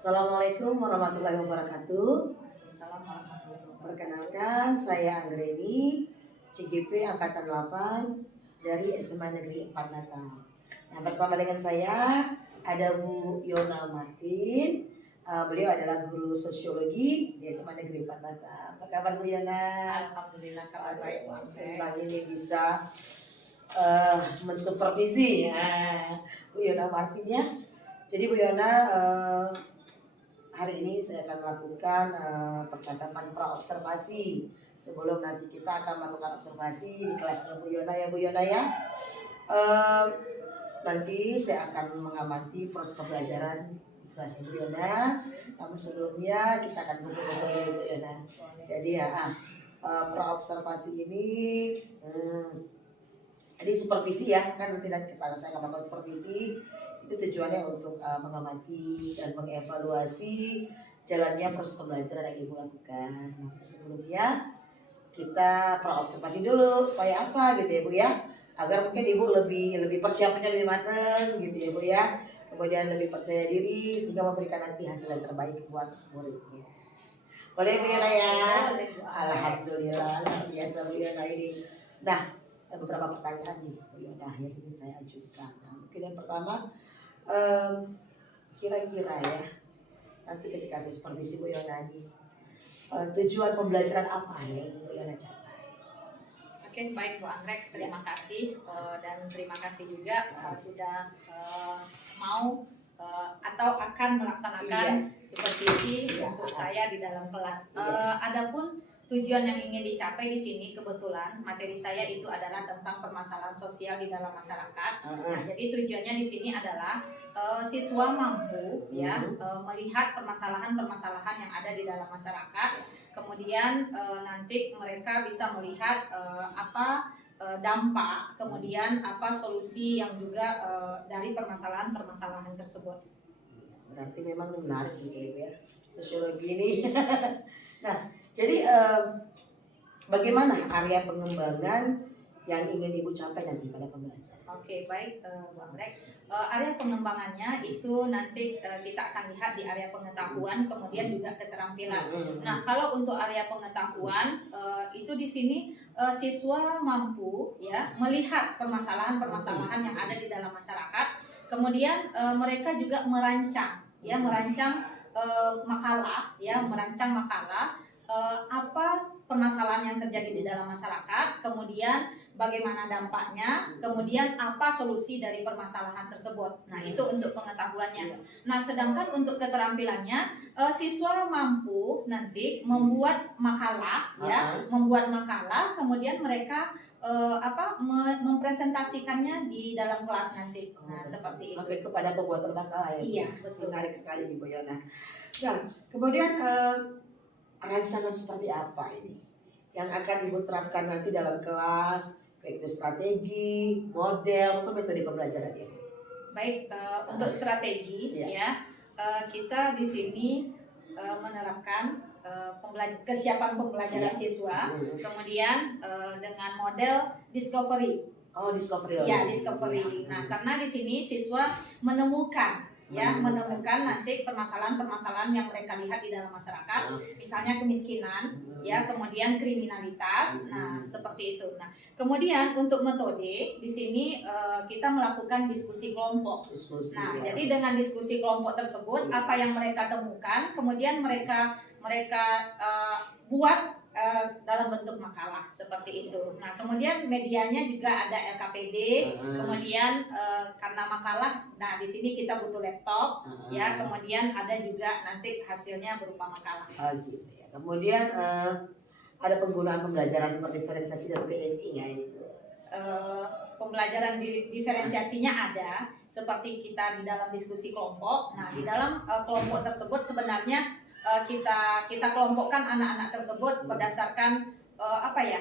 Assalamualaikum warahmatullahi wabarakatuh. Waalaikumsalam warahmatullahi wabarakatuh. Perkenalkan, saya Anggreni, CGP Angkatan 8 dari SMA Negeri 4 Batam. Nah, bersama dengan saya ada Bu Yona Martin. Beliau adalah guru sosiologi di SMA Negeri 4 Batam. Apa kabar Bu Yona? Alhamdulillah kabar baik Bu Anggrek. Senang ini bisa mensupervisi Bu Yona Martin ya. Jadi Bu Yona, hari ini saya akan melakukan percakapan pra-observasi sebelum nanti kita akan melakukan observasi di kelasnya Bu Yona ya Bu Yona ya. Nanti saya akan mengamati proses pembelajaran di kelasnya Bu Yona. Namun sebelumnya kita akan kumpul-kumpul dulu Bu Yona. Jadi ya pra-observasi ini jadi supervisi ya, kan nanti saya akan melakukan supervisi. Itu tujuannya untuk mengamati dan mengevaluasi jalannya proses pembelajaran yang Ibu lakukan. Nah, sebelumnya kita pra-observasi dulu supaya apa gitu ya Bu ya, agar mungkin Ibu lebih persiapannya lebih matang gitu ya Bu ya, kemudian lebih percaya diri sehingga memberikan nanti hasil yang terbaik buat muridnya. Boleh Bu Yana ya? Alhamdulillah, luar biasa Bu Yana ini. Nah, ada beberapa pertanyaan nih Bu Yana yang ingin saya ajukan. Nah, mungkin yang pertama, kira-kira ya nanti ketika saya supervisi Bu Yana ini, tujuan pembelajaran apa ya yang Bu Yana capai? Oke, baik Bu Anggrek, terima kasih dan terima kasih juga sudah mau atau akan melaksanakan supervisi untuk saya di dalam kelas. Adapun tujuan yang ingin dicapai di sini, kebetulan materi saya itu adalah tentang permasalahan sosial di dalam masyarakat. Nah, jadi tujuannya di sini adalah siswa mampu ya melihat permasalahan-permasalahan yang ada di dalam masyarakat. Kemudian nanti mereka bisa melihat apa dampak, kemudian apa solusi yang juga dari permasalahan-permasalahan tersebut. Berarti memang menarik juga ya sosiologi ini. Nah, jadi bagaimana area pengembangan yang ingin Ibu capai nanti pada pembelajaran? Oke, baik Bu Anggrek. Area pengembangannya itu nanti kita akan lihat di area pengetahuan, kemudian juga keterampilan. Nah, kalau untuk area pengetahuan itu di sini siswa mampu ya melihat permasalahan-permasalahan yang ada di dalam masyarakat. Kemudian mereka juga merancang makalah apa permasalahan yang terjadi di dalam masyarakat, kemudian bagaimana dampaknya, kemudian apa solusi dari permasalahan tersebut. Nah, itu untuk pengetahuannya. Nah, sedangkan untuk keterampilannya, siswa mampu nanti membuat makalah, kemudian mereka mempresentasikannya di dalam kelas nanti. Nah, seperti itu. Sampai kepada pembuatan makalah ya. Iya, betul. Menarik sekali nih Bu Yana. Nah, kemudian rancangan seperti apa ini yang akan Ibu terapkan nanti dalam kelas, baik itu strategi, model, atau metode pembelajaran ini? Baik, untuk strategi kita di sini menerapkan kesiapan pembelajaran siswa, kemudian dengan model discovery. Oh, discovery. Ya, discovery. Nah, karena di sini siswa menemukan nanti permasalahan-permasalahan yang mereka lihat di dalam masyarakat, misalnya kemiskinan, kemudian kriminalitas. Nah, seperti itu. Nah, kemudian untuk metode di sini kita melakukan diskusi kelompok. Jadi dengan diskusi kelompok tersebut, apa yang mereka temukan, kemudian mereka buat dalam bentuk makalah seperti itu. Nah, kemudian medianya juga ada LKPD. Kemudian karena makalah, nah di sini kita butuh laptop, kemudian ada juga nanti hasilnya berupa makalah. Gitu ya. Kemudian ada penggunaan pembelajaran berdiferensiasi dan PSI nggak ini? Pembelajaran diferensiasinya ada, seperti kita di dalam diskusi kelompok. Nah, di dalam kelompok tersebut sebenarnya kita kelompokkan anak-anak tersebut berdasarkan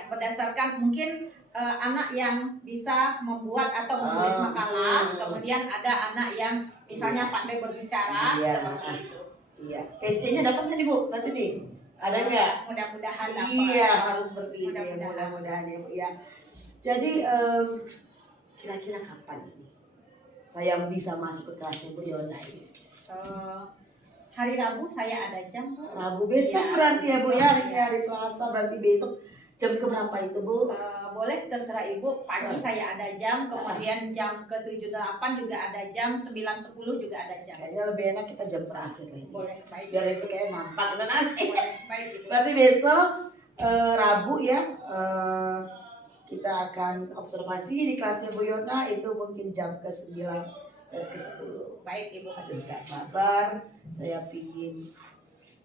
berdasarkan mungkin anak yang bisa membuat atau menulis makalah, kemudian ada anak yang misalnya pandai berbicara, seperti itu. Iya, PSI-nya dapat nggak nih Bu? Nanti nih ada nggak? Mudah-mudahan dapat. Iya, harus seperti ini. Mudah-mudahan ya Bu ya. Jadi kira-kira kapan ini saya bisa masuk ke kelasnya Bu Yona ini? Hari Rabu saya ada jam, Bu. Rabu besok Ya, berarti ya Bu ya, besok, hari, hari Selasa berarti besok jam ke berapa itu Bu? Boleh terserah Ibu. Pagi saya ada jam, kemudian jam ke 7-8 juga ada jam, 9-10 juga ada jam. Kayaknya lebih enak kita jam terakhir nih. Boleh, baik. Biar itu kayak nampak gitu nanti. Boleh, baik Ibu. Berarti besok Rabu ya kita akan observasi di kelasnya Bu Yona itu mungkin jam ke 9 dan ke 10. Baik Ibu. Aduh gak sabar, saya pingin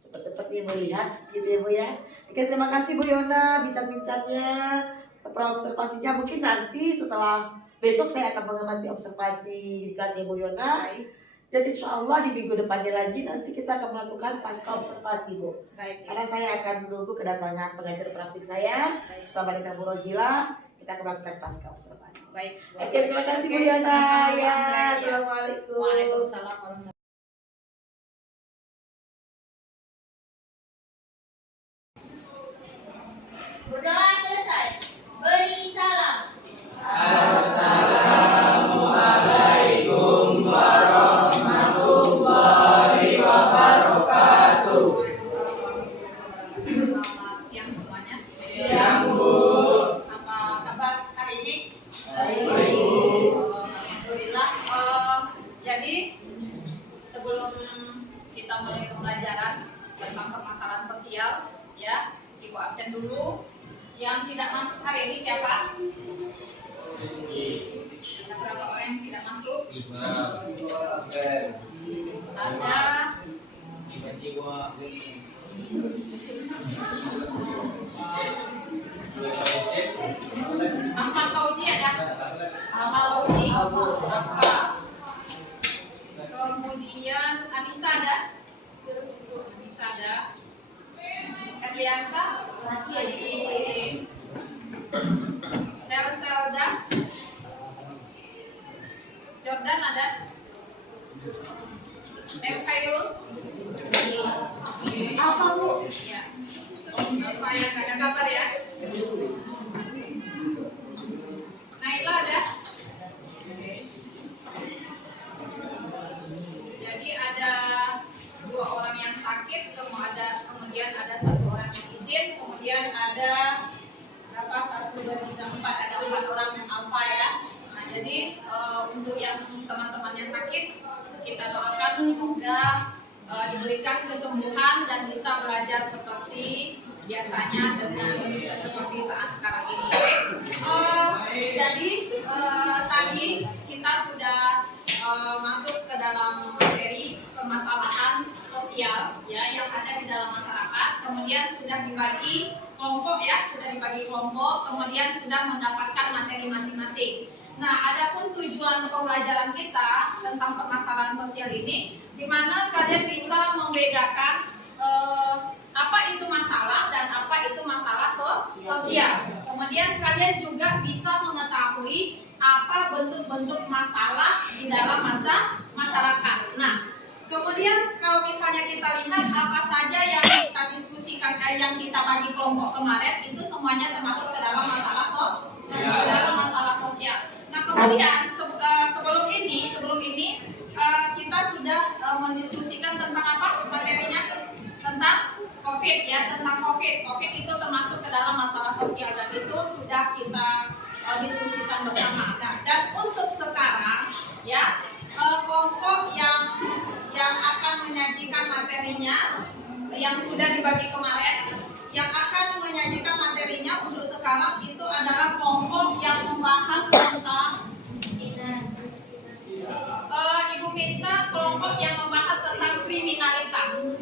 cepet-cepet nih melihat gitu ya Bu ya. Oke, terima kasih Bu Yona bincang-bincangnya, observasinya. Mungkin nanti setelah besok saya akan mengamati observasi di kelasnya Bu Yona. Baik. Dan insya Allah di minggu depannya lagi nanti kita akan melakukan pasca observasi Bu. Baik. Karena saya akan menunggu kedatangan pengajar praktik saya bersama dengan Bu Rozila. Kita akan melakukan pasca observasi. Baik. Oke, terima kasih Bu Oke, Yona. sama-sama, Bu Ya, Anggrek, ya. Assalamualaikum. Waalaikumsalam warahmatullahi Berdoa selesai. Beri salam. Assalamualaikum warahmatullahi wabarakatuh. Selamat siang semuanya. Siang Bu. Apa kabar hari ini? Baik. Alhamdulillah. Jadi sebelum kita mulai pembelajaran tentang permasalahan sosial, ya, Ibu absen dulu. Yang tidak masuk hari ini siapa? Ada berapa orang yang tidak masuk? 5. Ada 5 jiwa. Ahmad Fauji ada? Ahmad Fauji, Angka. Kemudian Anissa ada? Anissa ada. Erlianta? Selda? Jordan ada? Khairul? Apa Bu? Ya. Apa yang gak ada kabar ya? Naila ada? Jadi ada 2 orang yang sakit, kemudian ada 1 orang yang izin, kemudian ada berapa? 1, 2, 3, 4, ada 4 orang yang alfa ya. Nah jadi untuk yang teman-temannya sakit, kita doakan semoga diberikan kesembuhan dan bisa belajar seperti biasanya dengan seperti saat sekarang ini. Jadi tadi kita sudah masuk ke dalam materi permasalahan sosial ya yang ada di dalam masyarakat. Kemudian sudah dibagi kelompok ya, kemudian sudah mendapatkan materi masing-masing. Nah, adapun tujuan pembelajaran kita tentang permasalahan sosial ini, di mana kalian bisa membedakan apa itu masalah dan apa itu masalah sosial. Kemudian kalian juga bisa mengetahui apa bentuk-bentuk masalah di dalam masyarakat. Nah, kemudian kalau misalnya kita lihat apa saja yang kita diskusikan, yang kita bagi kelompok kemarin, itu semuanya termasuk ke dalam masalah sosial. Nah, kemudian sebelum ini kita sudah mendiskusikan tentang apa materinya? Tentang COVID ya, tentang COVID. COVID itu termasuk ke dalam masalah sosial dan itu sudah kita diskusikan bersama. Nah, dan untuk sekarang ya kelompok yang akan menyajikan materinya yang sudah dibagi kemarin, yang akan menyajikan materinya untuk sekarang itu adalah kelompok yang membahas tentang Ibu minta kelompok yang membahas tentang kriminalitas.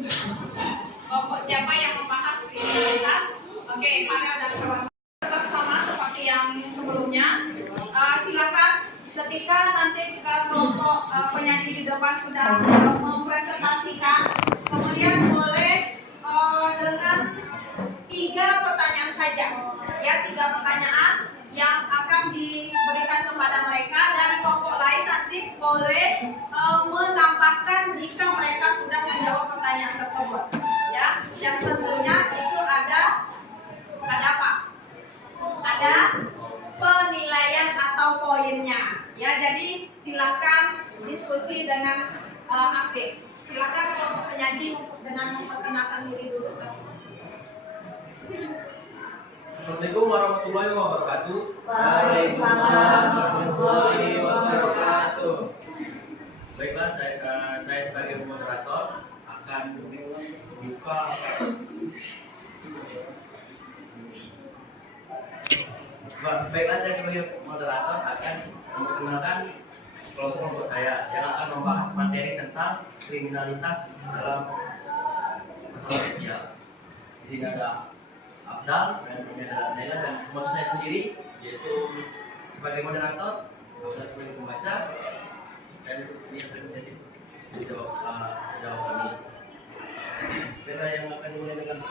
Kelompok siapa yang membahas kriminalitas? Oke, Farel dan kawan tetap sama seperti yang sebelumnya. Silakan ketika nanti kelompok penyanyi di depan sudah mempresentasikan, kemudian boleh dengan 3 pertanyaan saja, ya 3 pertanyaan yang akan diberikan kepada mereka dan kelompok lain nanti boleh menambahkan jika mereka sudah menjawab pertanyaan tersebut, ya. Yang tentunya itu ada apa? Ada penilaian atau poinnya, ya. Jadi silakan diskusi dengan aktif. Silakan kelompok penyaji dengan memperkenalkan diri dulu. Assalamualaikum warahmatullahi wabarakatuh. Waalaikumsalam warahmatullahi wabarakatuh. Baiklah, saya sebagai moderator akan membuka memperkenalkan kelompok saya yang akan membahas materi tentang kriminalitas dalam masalah sosial. Di sini ada Afdal dan ada Naila dan host saya sendiri, yaitu sebagai moderator, Afdal sebagai pembaca, dan ini akan menjadi jawab kami. Bella yang akan dimulai dengan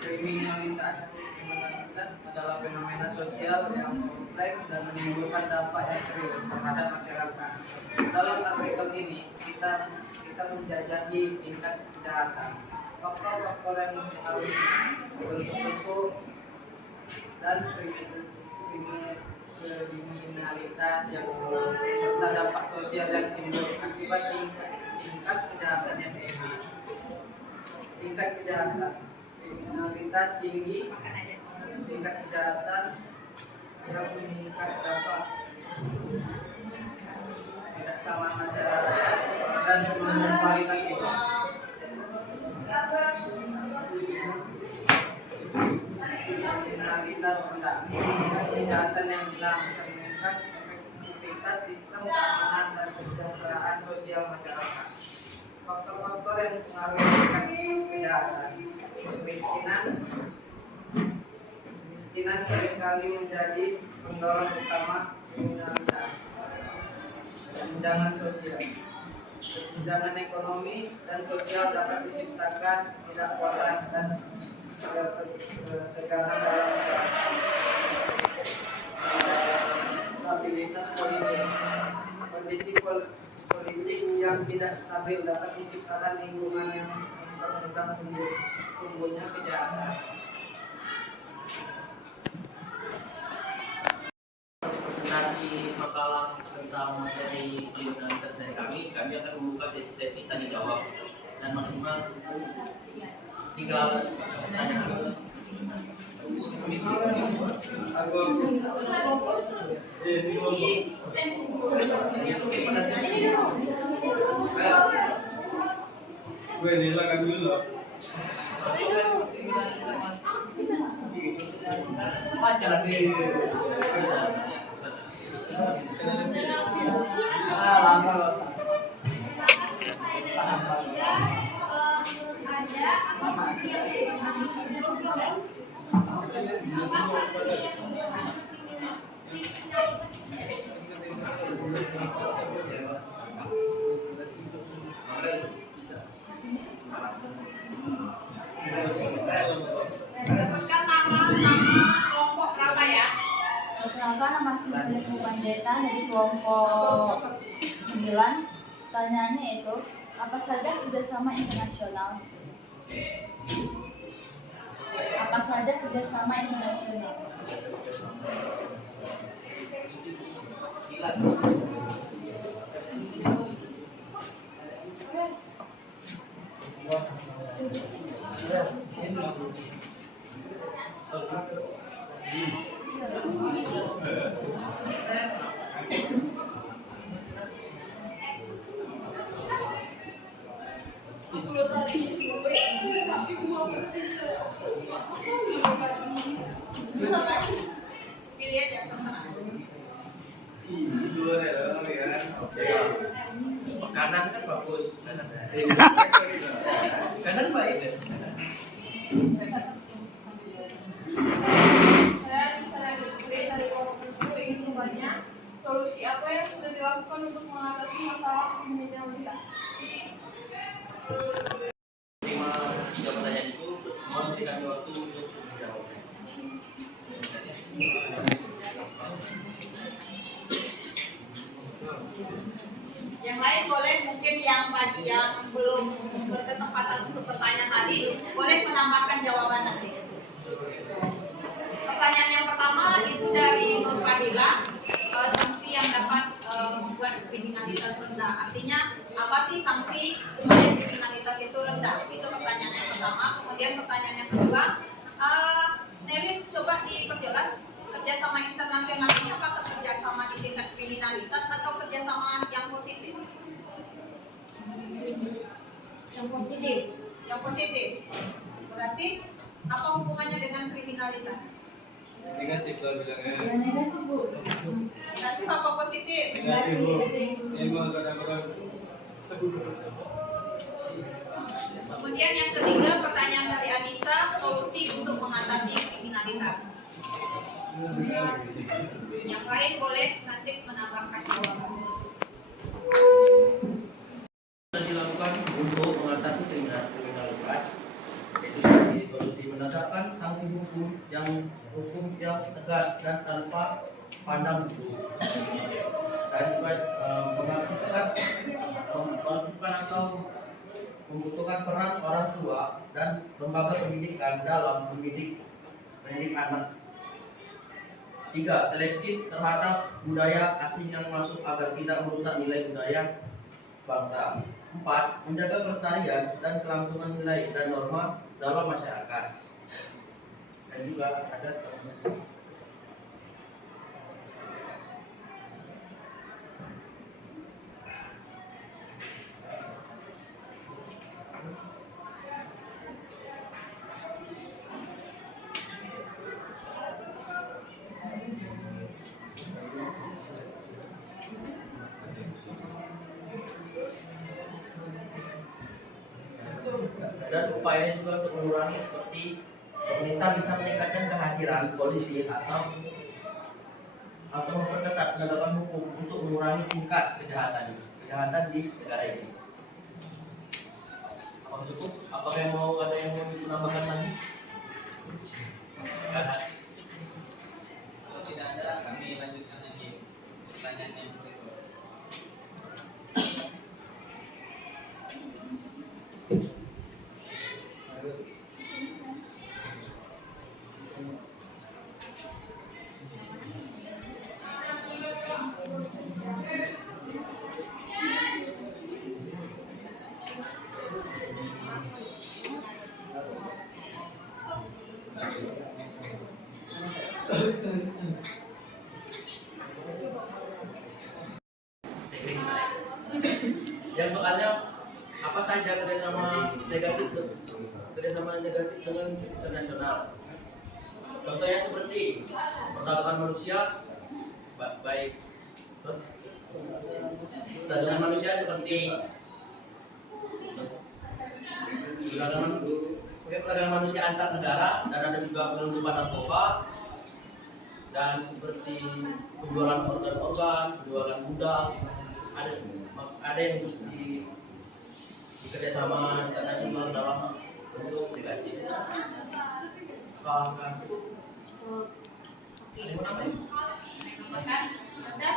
Kriminalitas adalah fenomena sosial yang kompleks dan menimbulkan dampak yang serius terhadap masyarakat. Dalam artikel ini kita menjajahi tingkat kejahatan, faktor-faktor yang mempengaruhi bentuk-bentuk dan kriminalitas yang serta dampak sosial yang timbul akibat tingkat kejahatan yang tinggi. Tingkat kejahatan kriminalitas tinggi, tingkat kejahatan yang meningkat dapat tidak sama masyarakat dan menurunkan kualitas hidup. Kriminalitas rendah, kejahatan yang hilang meningkat efektivitas sistem keamanan dan kesejahteraan sosial masyarakat. Faktor-faktor yang mempengaruhi tingkat kejahatan, kemiskinan seringkali menjadi pendorong utama kriminalitas. Kesenjangan sosial, kesenjangan ekonomi dan sosial dapat menciptakan ketidakpuasan dan ketegangan dalam masyarakat. Stabilitas politik, kondisi politik yang tidak stabil dapat menciptakan lingkungan yang mempermudah tumbuhnya kejahatan. presentasi makalah tentang materi kriminalitas dari kami akan membuka sesi tanya jawab dan maksimal 3 pertanyaan. Gue nilakan dulu. Baca lagi. Sebutkan nama sama kelompok berapa ya? Perkenalkan, nama saya Philip Panjaitan dari kelompok 9. Pertanyaannya itu, apa saja kerjasama internasional? Apa saja kerjasama internasional? Pilih aja terserah. Kanan kan bagus, kanan baik deh. Saya misalnya dari kelompok ingin bertanya, solusi apa yang sudah dilakukan untuk mengatasi masalah kriminalitas? 3 pertanyaan itu mohon berikan waktu untuk menjawab. Yang lain boleh mungkin yang belum berkesempatan untuk bertanya tadi boleh menambahkan jawaban tingkat kriminalitas rendah. Artinya apa sih sanksi supaya kriminalitas itu rendah? Itu pertanyaan yang pertama. Kemudian pertanyaan yang kedua, Nelly coba diperjelas kerjasama internasional ini apakah kerjasama di tingkat kriminalitas atau kerjasama yang positif? Yang positif. Yang positif. Berarti apa hubungannya dengan kriminalitas? Negatif lah bilangnya. Ya negatif Bu. Negatif apa positif? Negatif bu. Emang kadang-kadang. Kemudian yang ketiga, pertanyaan dari Anissa, solusi untuk mengatasi kriminalitas. Yang lain boleh nanti menambahkan jawaban. Yang dilakukan untuk mengatasi kriminalitas itu sebagai solusi menegakkan sanksi hukum yang tegas dan tanpa pandang bulu, dan juga mengaktifkan atau membutuhkan peran orang tua dan lembaga pendidikan dalam mendidik anak. 3. Selektif terhadap budaya asing yang masuk agar tidak merusak nilai budaya bangsa. 4. Menjaga kelestarian dan kelangsungan nilai dan norma dalam masyarakat. Dan juga ada dan upaya juga untuk mengurangi seperti pemerintah bisa meningkatkan kehadiran polisi atau memperketat penegakan hukum untuk mengurangi tingkat kejahatan di negara ini. Apakah cukup? Apakah ada yang mau menambahkan lagi? Tidak ada. Kalau tidak ada, kami lanjutkan lagi pertanyaan yang berikut. Yang soalnya apa saja kerjasama negatif dengan institusi nasional. Contohnya seperti perdagangan manusia, baik perdagangan manusia seperti perdagangan manusia antar negara, dan ada juga penyelundupan narkoba, dan seperti penjualan organ-organ, penjualan budak, ada yang harus dikerjasama internasional dalam bentuk negatif. Apakah cukup? Ini mau tambahin? Makan? Ada?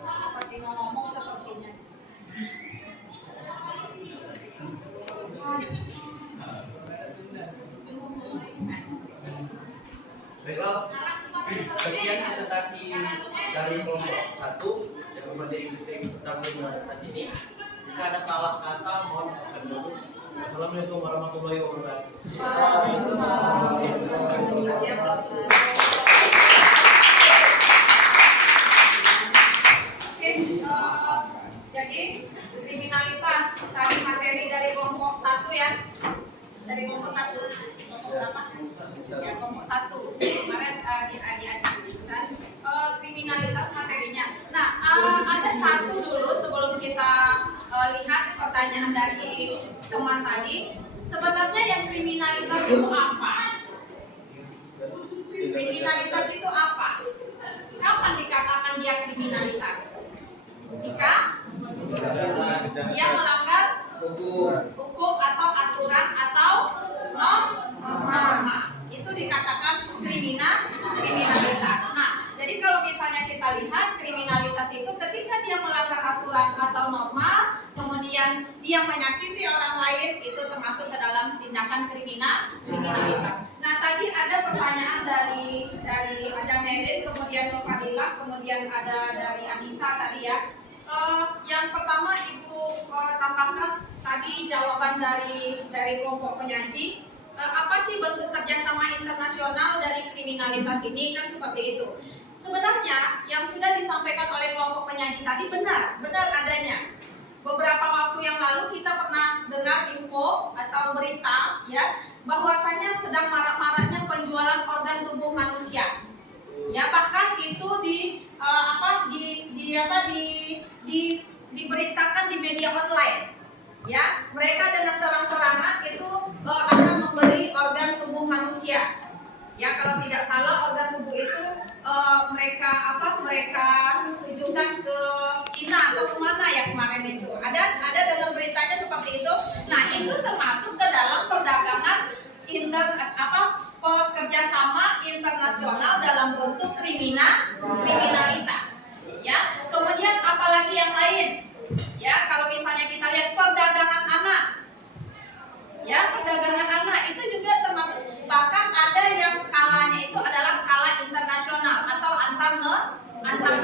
Seperti mau ngomong sepertinya. Baiklah, sekian presentasi dari kelompok 1 yang mempelajari tentang kriminalitas ini. Jika ada salah kata, mohon akan dulu. Assalamualaikum warahmatullahi wabarakatuh. Terima kasih aplaus. Oke, jadi kriminalitas tadi materi dari kelompok 1 ya. Dari kelompok 1. Kelompok berapa? Ya, kelompok 1. Kemarin diacak kan kriminalitas materinya. Nah, ada satu dulu sebelum kita lihat pertanyaan dari teman tadi. Sebenarnya yang kriminalitas itu apa? Kriminalitas itu apa? Kapan dikatakan dia kriminalitas? Jika dia melanggar hukum atau aturan atau norma, itu dikatakan kriminalitas. Nah, jadi kalau misalnya kita lihat kriminalitas itu ketika dia melanggar aturan atau norma, kemudian dia menyakiti orang lain, itu termasuk ke dalam tindakan kriminalitas. Nah, tadi ada pertanyaan dari ada Nedin, kemudian Nurfadilah, kemudian ada dari Anissa tadi ya. Yang pertama Ibu tambahkan tadi jawaban dari kelompok penyaji. Apa sih bentuk kerjasama internasional dari kriminalitas ini, kan seperti itu. Sebenarnya yang sudah disampaikan oleh kelompok penyaji tadi benar adanya. Beberapa waktu yang lalu kita pernah dengar info atau berita ya bahwasanya sedang marak-maraknya penjualan organ tubuh manusia. Ya bahkan itu diberitakan di media online. Ya, mereka dengan terang-terangan itu akan membeli organ tubuh manusia. Ya, kalau tidak salah organ tubuh itu mereka tujukan ke Cina atau kemana ya kemarin itu. Ada dengan beritanya seperti itu. Nah, itu termasuk ke dalam perdagangan kerjasama internasional dalam bentuk kriminalitas. Ya, kemudian apalagi yang lain? Ya, kalau misalnya kita lihat perdagangan anak. Ya, perdagangan anak itu juga termasuk, bahkan ada yang skalanya itu adalah skala internasional atau antar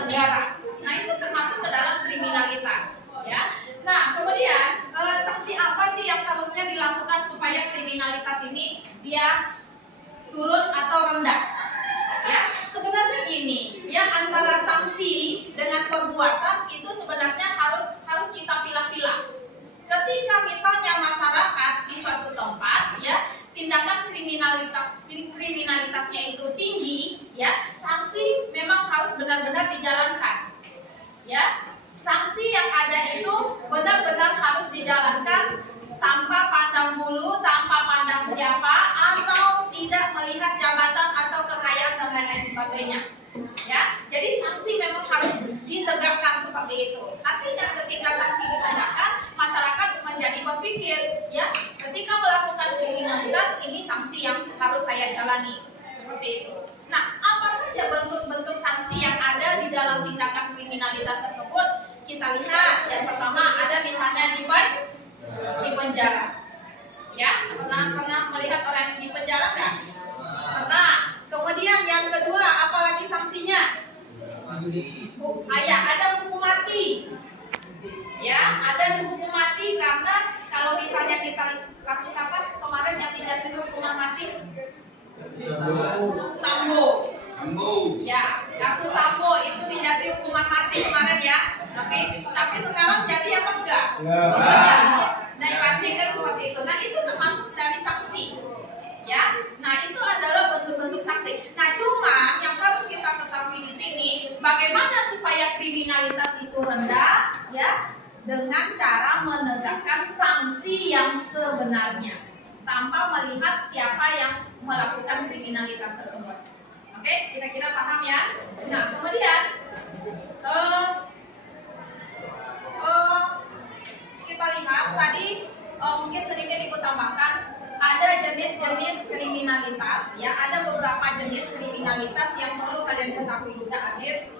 negara. Nah, itu termasuk ke dalam kriminalitas, ya. Nah, kemudian sanksi apa sih yang harusnya dilakukan supaya kriminalitas ini dia turun atau rendah? Ya, sebenarnya gini, ya antara sanksi dengan perbuatan itu sebenarnya harus kita pilah-pilah. Ketika misalnya masyarakat di suatu tempat ya tindakan kriminalitasnya itu tinggi, ya sanksi memang harus benar-benar dijalankan. Ya, sanksi yang ada itu benar-benar harus dijalankan tanpa pandang bulu, tanpa pandang siapa, atau tidak melihat jabatan atau kekayaan dan lain-lain sebagainya. Ya, jadi sanksi memang harus ditegakkan seperti itu. Artinya ketika sanksi ditegakkan, masyarakat menjadi berpikir, ya, ketika melakukan kriminalitas ini sanksi yang harus saya jalani, seperti itu. Nah, apa saja bentuk-bentuk sanksi yang ada di dalam tindakan kriminalitas tersebut? Kita lihat, yang pertama ada misalnya di penjara. Ya, pernah melihat orang yang di penjara nggak? Pernah. Kemudian yang kedua, apalagi sanksinya? Ada hukum mati. Ya, ada hukum mati karena kalau misalnya kita kasus apa kemarin yang dijatuhi hukuman mati? Sambo. Ya, kasus Sambo itu dijatuhi hukuman mati kemarin ya. Tapi sekarang jadi apa enggak? Maksudnya dibandingkan seperti itu. Nah, itu termasuk dari sanksi. Ya, nah itu adalah bentuk-bentuk sanksi. Nah, cuma yang harus kita ketahui di sini, bagaimana supaya kriminalitas itu rendah, ya, dengan cara menegakkan sanksi yang sebenarnya, tanpa melihat siapa yang melakukan kriminalitas tersebut. Oke, kira-kira paham ya? Nah, kemudian kita lihat tadi mungkin sedikit ikut tambahkan. Ada jenis-jenis kriminalitas, ya, ada beberapa jenis kriminalitas yang perlu kalian ketahui juga. Akhir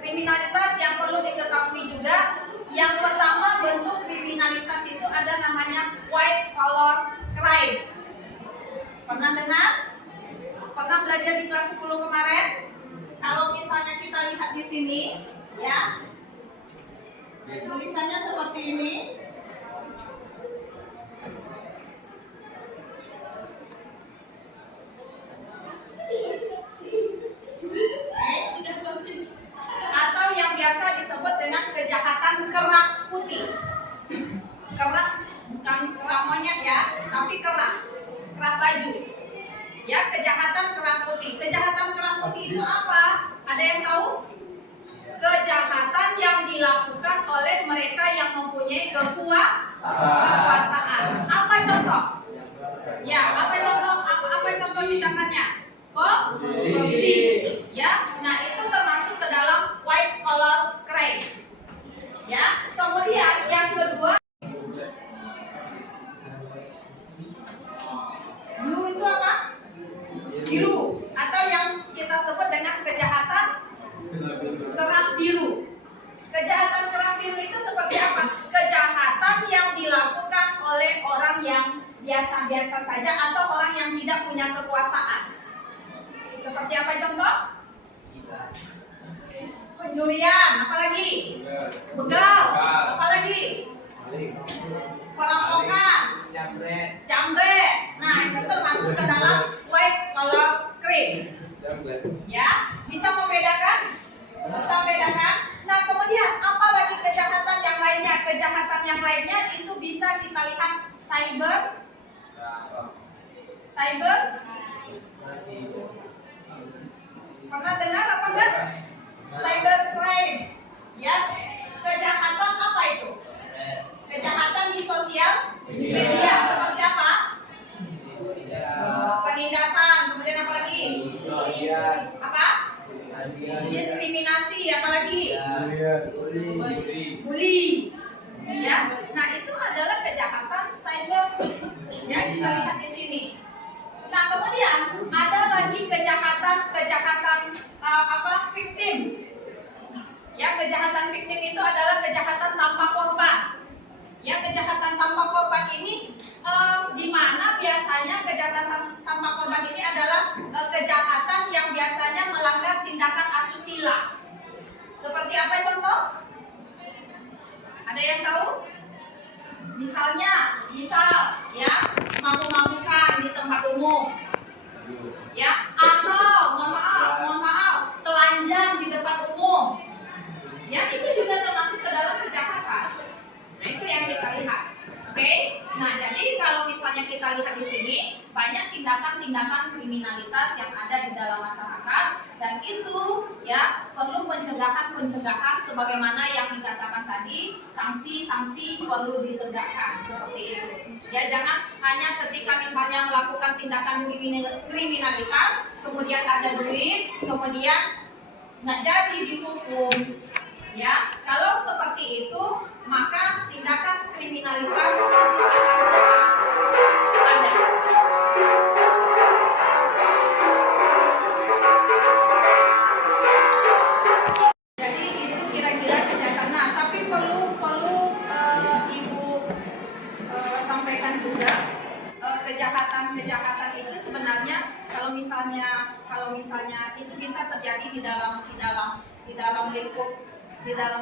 kriminalitas yang perlu diketahui juga. Yang pertama bentuk kriminalitas itu ada namanya white collar crime. Pernah dengar? Pernah belajar di kelas 10 kemarin? Kalau misalnya kita lihat di sini, ya, tulisannya seperti ini. Atau yang biasa disebut dengan kejahatan kerak putih. Kerak bukan kerak monyet ya, tapi kerak baju. Ya, kejahatan kerak putih. Kejahatan kerak putih itu apa? Ada yang tahu? Kejahatan yang dilakukan oleh mereka yang mempunyai kekuasaan. Apa contoh? Ya, apa contoh tindakannya? Korupsi. Ya, nah itu termasuk ke dalam white collar crime. Ya, kemudian yang kedua, blue itu apa? Biru, atau yang kita sebut dengan kejahatan kerak biru. Kejahatan kerak biru itu seperti apa? Kejahatan yang dilakukan oleh orang yang biasa-biasa saja atau orang yang tidak punya kekuasaan. Seperti apa contoh? Pencurian, apalagi? Begal, apalagi? Perampokan, jambret. Nah, itu termasuk ke dalam white collar crime. Ya, bisa membedakan? Bisa membedakan? Nah, kemudian apalagi kejahatan yang lainnya? Kejahatan yang lainnya itu bisa kita lihat cyber. Pernah dengar apa enggak? Cyber crime. Yes. Kejahatan apa itu? Kejahatan di sosial media. Seperti apa? Penindasan. Kemudian apa lagi? Apa? Diskriminasi. Apa lagi? Bully. Ya. Nah, itu adalah kejahatan cyber. Ya, kita lihat di sini. Nah, kemudian ada lagi kejahatan victim. Ya, kejahatan victim itu adalah kejahatan tanpa korban. Ya, kejahatan tanpa korban ini di mana biasanya kejahatan tanpa korban ini adalah kejahatan yang biasanya melanggar tindakan asusila. Seperti apa contoh? Ada yang tahu? Misal ya, mabuk-mabukan di tempat umum. Ya, atau mohon maaf, telanjang di depan umum. Ya, itu juga termasuk ke dalam kejahatan. Nah, itu yang kita lihat. Oke? Nah, jadi kalau misalnya kita lihat di sini, banyak tindakan-tindakan kriminalitas yang ada di dalam masyarakat, dan itu ya perlu pencegahan sebagaimana yang dikatakan tadi, sanksi-sanksi perlu ditegakkan seperti itu. Ya, jangan hanya ketika misalnya melakukan tindakan kriminalitas, kemudian ada duit, kemudian nggak jadi dihukum. Ya, kalau seperti itu, maka tindakan kriminalitas itu akan tetap ada. Jadi itu kira-kira kejahatan. Nah, tapi perlu Ibu sampaikan juga kejahatan itu sebenarnya kalau misalnya itu bisa terjadi di dalam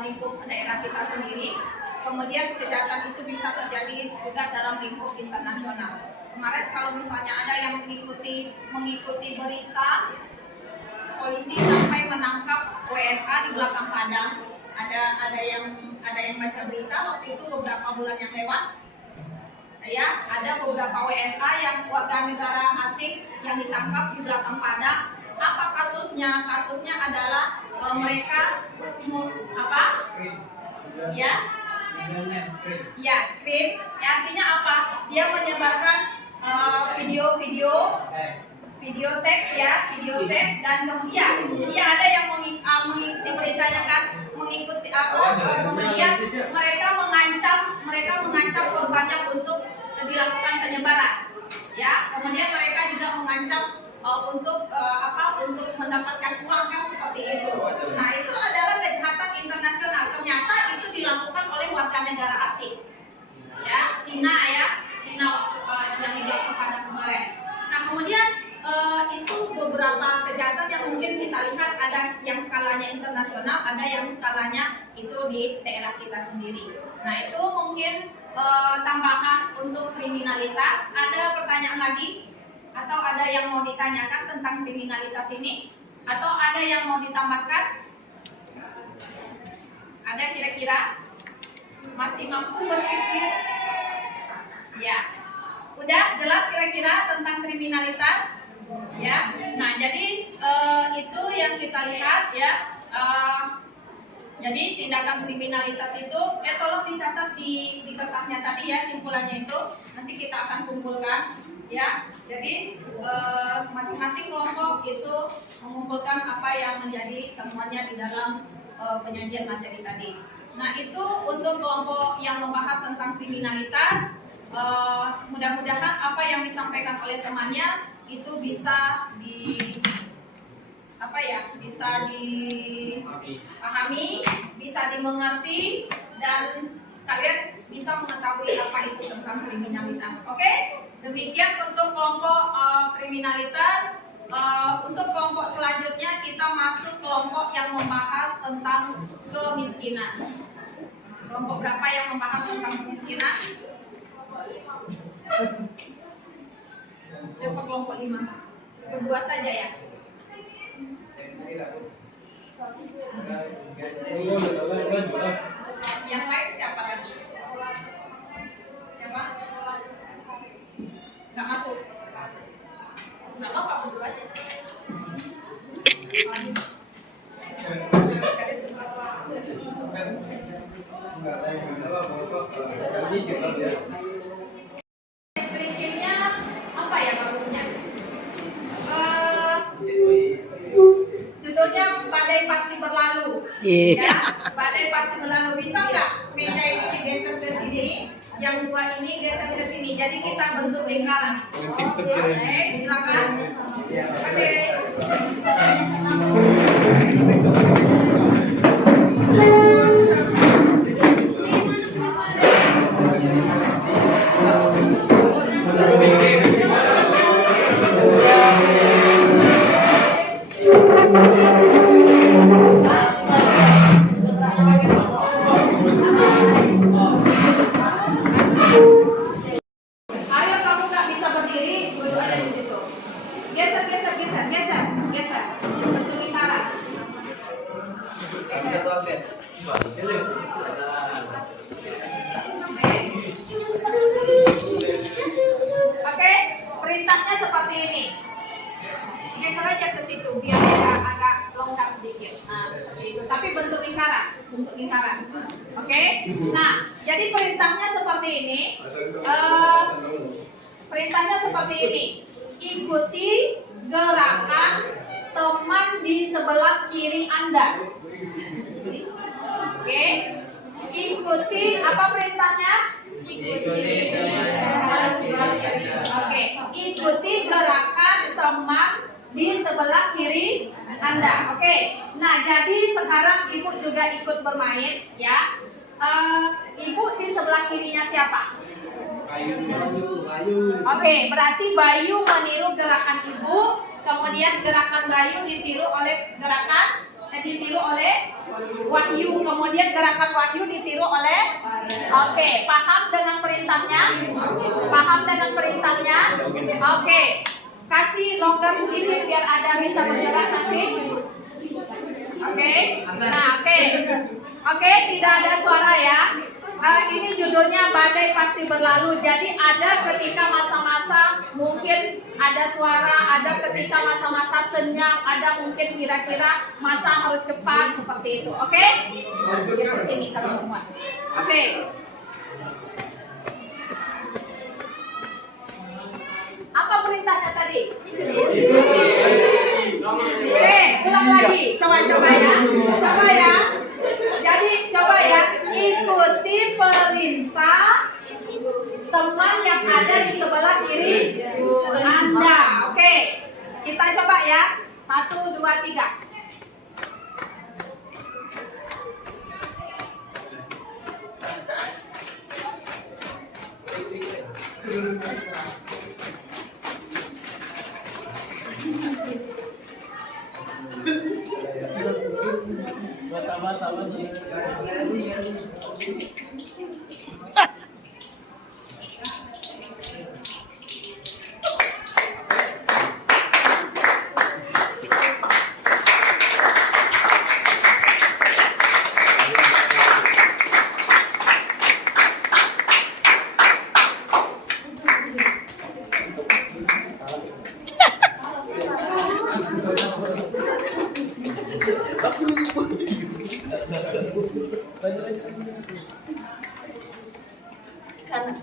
lingkup daerah kita sendiri. Kemudian kejahatan itu bisa terjadi juga dalam lingkup internasional. Kemarin kalau misalnya ada yang mengikuti berita, polisi sampai menangkap WNA di belakang Padang. Ada yang baca berita waktu itu beberapa bulan yang lewat. Ya, ada beberapa WNA yang warga negara asing yang ditangkap di belakang Padang. Apa kasusnya? Kasusnya adalah mereka skrip. Artinya apa? Dia menyebarkan video seks dan kemudian dia ada yang mengikuti beritanya kan, kemudian mereka mengancam korbannya untuk dilakukan penyebaran. Ya, kemudian mereka juga mengancam untuk mendapatkan uang kan seperti itu. Nah, itu adalah kejahatan internasional. Ternyata itu dilakukan oleh warga negara asing. Ya, Cina waktu yang dilakukan pada kemarin. Nah, kemudian itu beberapa kejahatan yang mungkin kita lihat ada yang skalanya internasional, ada yang skalanya itu di daerah kita sendiri. Nah, itu mungkin tambahan untuk kriminalitas. Ada pertanyaan lagi? Atau ada yang mau ditanyakan tentang kriminalitas ini? Atau ada yang mau ditambahkan? Ada kira-kira? Masih mampu berpikir? Ya. Udah jelas kira-kira tentang kriminalitas? Ya. Nah, jadi itu yang kita lihat ya. Jadi tindakan kriminalitas itu tolong dicatat di kertasnya tadi ya, simpulannya itu. Nanti kita akan kumpulkan ya. Jadi masing-masing kelompok itu mengumpulkan apa yang menjadi temuannya di dalam penyajian materi tadi. Nah, itu untuk kelompok yang membahas tentang kriminalitas. Mudah-mudahan apa yang disampaikan oleh temannya itu bisa dipahami, bisa dimengerti, dan kalian bisa mengetahui apa itu tentang kriminalitas. Oke? Demikian untuk kelompok kriminalitas. Untuk kelompok selanjutnya kita masuk kelompok yang membahas tentang kemiskinan. Kelompok berapa yang membahas tentang kemiskinan? Siapa kelompok 5? Berdua saja ya? Yang lain siapa lagi? Siapa? Nggak masuk? Nggak apa-apa, berdua aja. Berikutnya apa ya bagusnya? Judulnya badai pasti berlalu. Ya, badai pasti berlalu. Bisa nggak meja ini digeser ke sini, yang dua ini geser ke sini. Jadi kita bentuk lingkaran. Oke, silakan. Oke. Ayo kamu nggak bisa berdiri, duduk aja di situ. Geser, geser, geser, geser, geser. Bentuk lingkaran. Oke, perintahnya seperti ini. Geser aja ke situ biar agak longgar sedikit. Nah, seperti itu. Tapi bentuk lingkaran, bentuk lingkaran. Oke. Nah, jadi perintahnya seperti ini. Perintahnya seperti ini. Ikuti gerakan teman di sebelah kiri Anda. Oke. Ikuti apa perintahnya? Oke. Ikuti gerakan teman di sebelah kiri Anda. Oke. Nah, jadi sekarang Ibu juga ikut bermain ya. Ibu di sebelah kirinya siapa? Oke, berarti Bayu meniru gerakan Ibu, kemudian gerakan Bayu ditiru oleh Wahyu, kemudian gerakan Wahyu ditiru oleh. Oke, paham dengan perintahnya? Paham dengan perintahnya? Oke. Kasih longgar sedikit biar ada bisa bergerak nanti. Oke. Nah, oke, tidak ada suara ya. Ini judulnya badai pasti berlalu. Jadi ada ketika masa-masa mungkin ada suara, ada ketika masa-masa senyap, ada mungkin kira-kira masa harus cepat seperti itu. Oke? Ke sini kalau muat. Oke. Apa perintahnya tadi? Oke, ulang lagi. Coba ya. Coba ya. Jadi coba ya, ikuti perintah teman yang ada di sebelah kiri Anda. Oke, kita coba ya. 1, 2, 3. Kanan.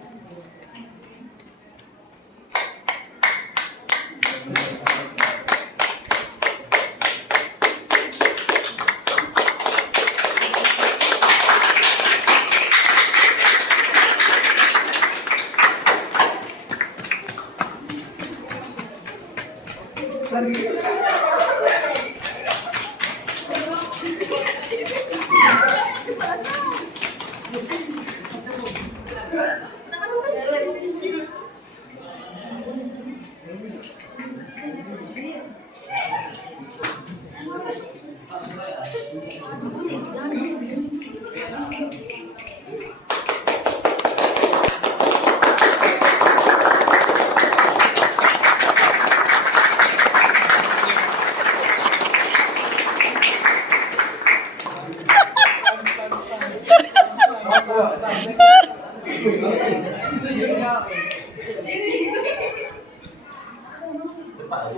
Ya,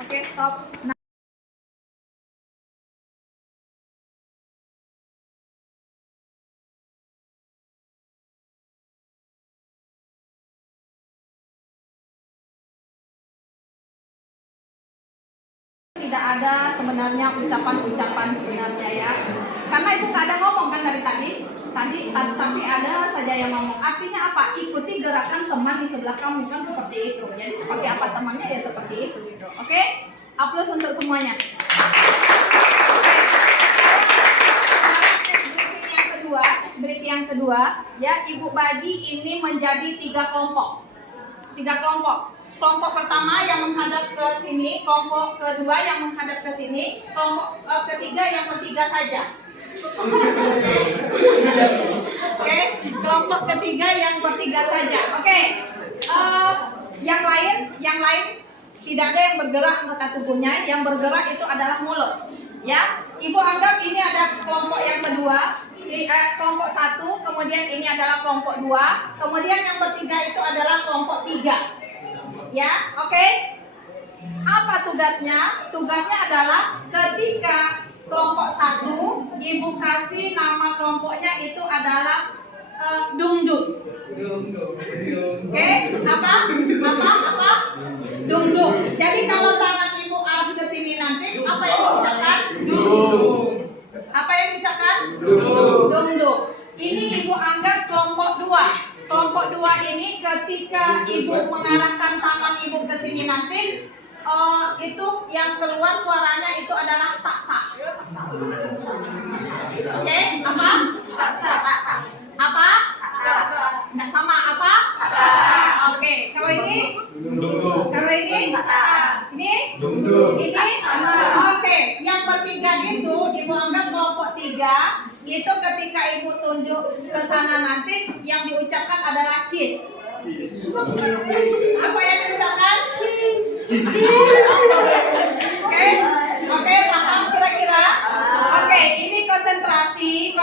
oke, stop. Tidak ada sebenarnya ucapan-ucapan sebenarnya ya, karena ibu nggak ada ngomong kan dari tadi tapi ada saja yang ngomong. Artinya apa? Ikuti gerakan teman di sebelah kamu kan seperti itu. Jadi seperti apa temannya ya seperti itu gitu. Oke, aplaus untuk semuanya. Ice breaking yang kedua ya, ibu bagi ini menjadi 3 kelompok. Kelompok pertama yang menghadap ke sini, kelompok kedua yang menghadap ke sini, kelompok ketiga yang bertiga saja. Oke, kelompok ketiga yang bertiga saja. Oke, yang lain tidak ada yang bergerak anggota tubuhnya. Yang bergerak itu adalah mulut. Ya, ibu anggap ini ada kelompok yang kedua, kelompok 1, kemudian ini adalah kelompok 2, kemudian yang bertiga itu adalah kelompok 3. Ya, oke. Apa tugasnya? Tugasnya adalah ketika kelompok 1, ibu kasih nama kelompoknya itu adalah dungdung. Oke, apa? Dungdung. Jadi kalau tangan ibu arah ke sini nanti, apa yang diucapkan? Dungdung. Apa yang diucapkan? Dungdung. Ini ibu anggap kelompok 2. Kelompok 2 ini ketika ibu mengarahkan tangan ibu ke sini nanti, itu yang keluar suaranya itu adalah tak-tak. Oke, apa? Tak-tak. Apa? Nggak sama apa? Oke, kalau ini? Kalau ini? Ini? Ini? Oke, yang bertiga itu ibu anggap kelompok 3. Itu ketika ibu tunjuk ke sana nanti yang diucapkan adalah cheese. Apa yang diucapkan? Cheese. Oke, paham kira-kira? Oke, ini konsentrasi,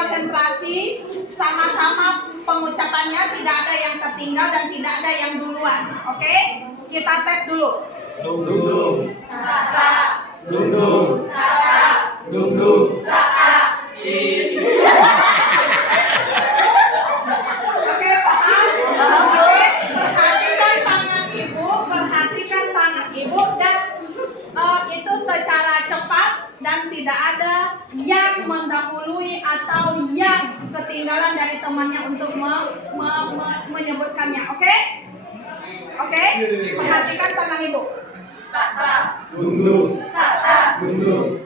sama-sama pengucapannya, tidak ada yang tertinggal dan tidak ada yang duluan. Oke, kita tes dulu. Dungdung. Tata. Dungdung. Tata. Dungdung. Tata. Oke, paham? Oke, perhatikan tangan ibu dan itu secara cepat dan tidak ada yang mendahului atau yang ketinggalan dari temannya untuk menyebutkannya. Oke? Oke? Perhatikan tangan ibu. Tata. Dungdung. Tata. Dungdung.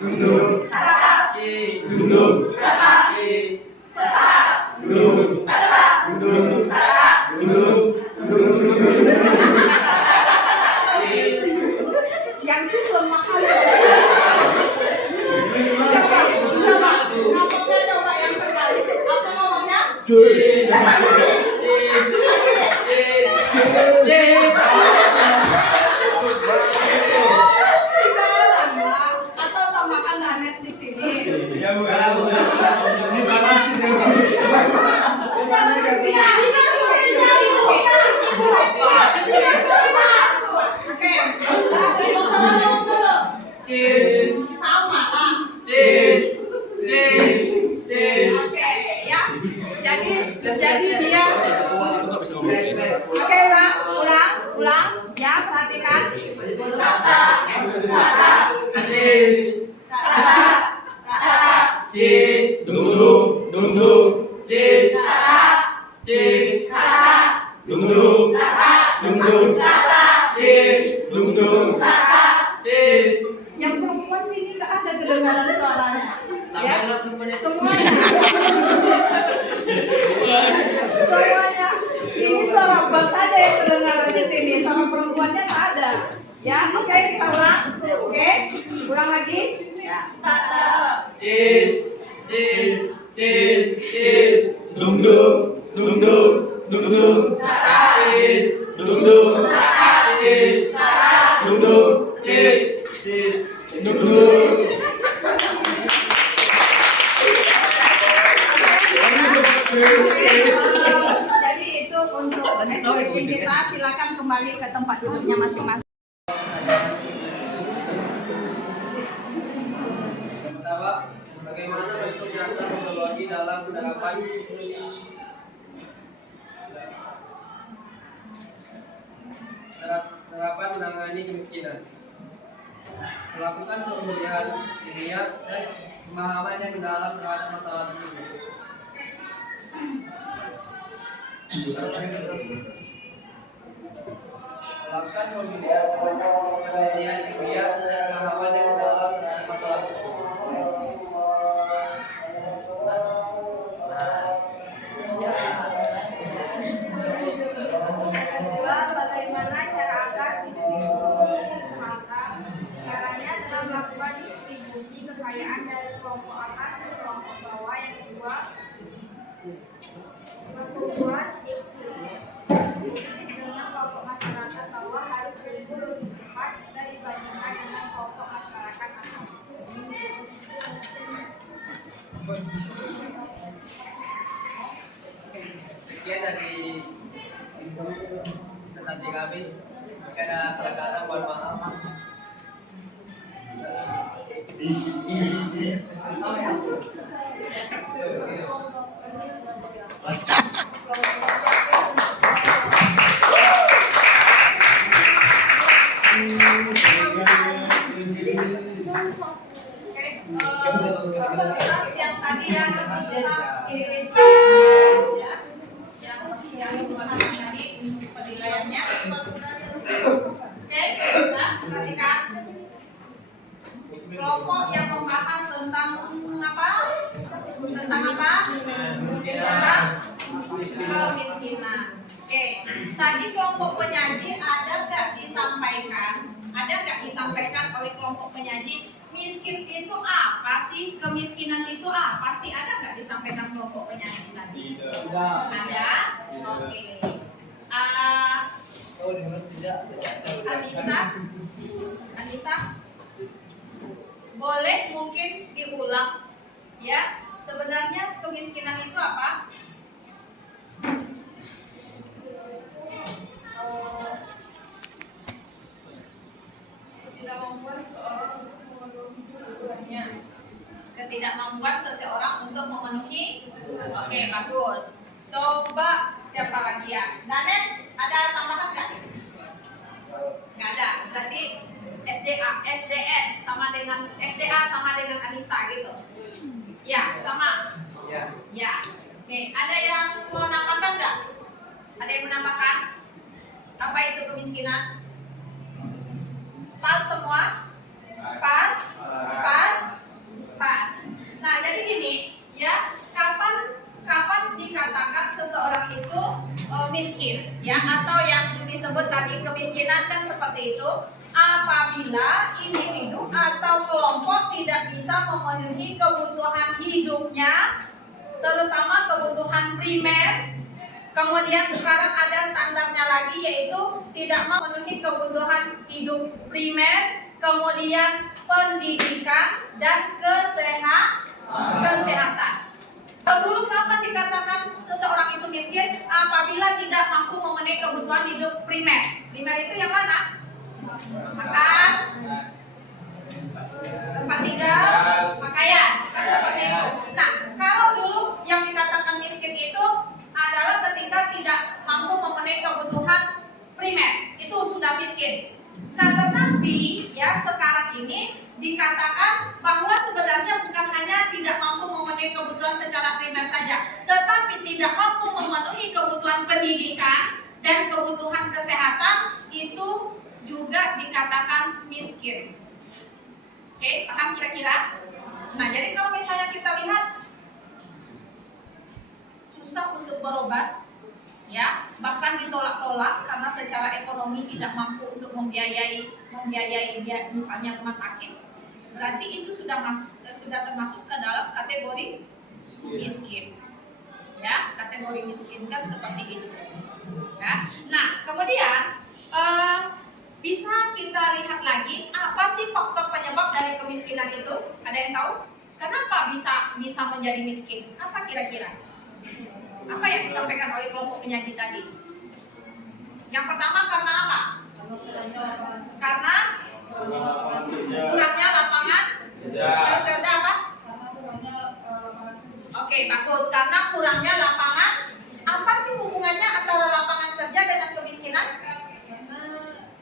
Dungdung. Tata. Dungdung. Tata. Tata. Dungdung. Tata. Dungdung. Tata. Dungdung. Yang itu lemah kali. Coba. Ngomongnya coba yang terbalik. Apa ngomongnya? Atau tambahkan danes di sini. Iya, Bu. Ini panasin ya, Bu. Sama lah. Oke, ya. Jadi dia sini nggak ada kedengaran suaranya. Ya, semuanya. Semuanya. Ini suara bass saja yang kedengaran di sini, suara perempuannya tak ada. Ya, oke kita ulang. Oke, ulang lagi. Ya. Cheese, cheese, cheese, cheese. Dung dung, dung dung, dung dung. Cheese, Dung dung, cheese, dung dung, cheese. dung dung. Jadi itu untuk SPP kita, silakan kembali ke tempat duduknya masing-masing. Yang pertama, bagaimana bentuk nyata sosiologi dalam penerapan menangani kemiskinan. Melakukan pemilihan ilmiah dan pemahaman yang mendalam terhadap masalah tersebut. Melakukan pemilihan penelitian ilmiah dan pemahaman yang mendalam terhadap masalah tersebut. Kedua, bagaimana cara agar distribusi maka caranya adalah melakukan distribusi kekayaan dari kelompok atas ke kelompok bawah. Yang kedua, pertumbuhan dengan kelompok masyarakat bawah harus tumbuh lebih cepat dibandingkan dengan kelompok masyarakat atas. Sekian dari presentasi kami. Jika ada salah kata, mohon maaf. Kertas yang tadi yang kita yang dibuat tadi penilaiannya. Oke, nah, perhatikan. Kelompok yang membahas tentang apa? Tentang apa? Tentang kemiskinan. Oke, tadi kelompok penyaji ada nggak disampaikan? Ada nggak disampaikan oleh kelompok penyaji? Miskin itu apa sih? Kemiskinan itu apa sih? Ada nggak disampaikan kelompok penyaji tadi? Ada? Oke. Anissa, boleh mungkin diulang ya? Sebenarnya kemiskinan itu apa? Ketidakmampuan seseorang untuk memenuhi. Oke, bagus. Coba siapa lagi ya? Danes, ada tambahan nggak? Nggak ada. Berarti SDN sama dengan Anissa gitu. Ya, sama. Ya. Nih, ada yang mau menambahkan nggak? Ada yang menambahkan? Apa itu kemiskinan? Pas semua? Pas. Nah, jadi gini, ya, kapan dikatakan seseorang itu miskin, ya, atau yang disebut tadi kemiskinan kan seperti itu, apabila individu atau kelompok tidak bisa memenuhi kebutuhan hidupnya, terutama kebutuhan primer. Kemudian sekarang ada standarnya lagi, yaitu tidak memenuhi kebutuhan hidup primer, kemudian pendidikan dan kesehatan. Kalau dulu kapan dikatakan seseorang itu miskin? Apabila tidak mampu memenuhi kebutuhan hidup primer. Primer itu yang mana? Makan, tempat tinggal, pakaian, kan seperti itu. Nah, kalau dulu yang dikatakan miskin itu adalah ketika tidak mampu memenuhi kebutuhan primer, itu sudah miskin. Nah, tetapi ya sekarang ini dikatakan bahwa sebenarnya bukan hanya tidak mampu memenuhi kebutuhan secara primer saja, tetapi tidak mampu memenuhi kebutuhan pendidikan dan kebutuhan kesehatan itu juga dikatakan miskin. Oke, paham kira-kira? Nah, jadi kalau misalnya kita lihat susah untuk berobat, ya, bahkan ditolak-tolak karena secara ekonomi tidak mampu untuk membiayai misalnya rumah sakit, berarti itu sudah termasuk ke dalam kategori miskin, ya, kategori miskin kan seperti itu, ya. Nah, kemudian bisa kita lihat lagi apa sih faktor penyebab dari kemiskinan itu? Ada yang tahu? Kenapa bisa menjadi miskin? Apa kira-kira? Apa yang disampaikan oleh kelompok penyaji tadi? Yang pertama karena apa? Karena kurangnya lapangan kerja. Apa? Oke, bagus. Karena kurangnya lapangan. Apa sih hubungannya antara lapangan kerja dengan kemiskinan? Karena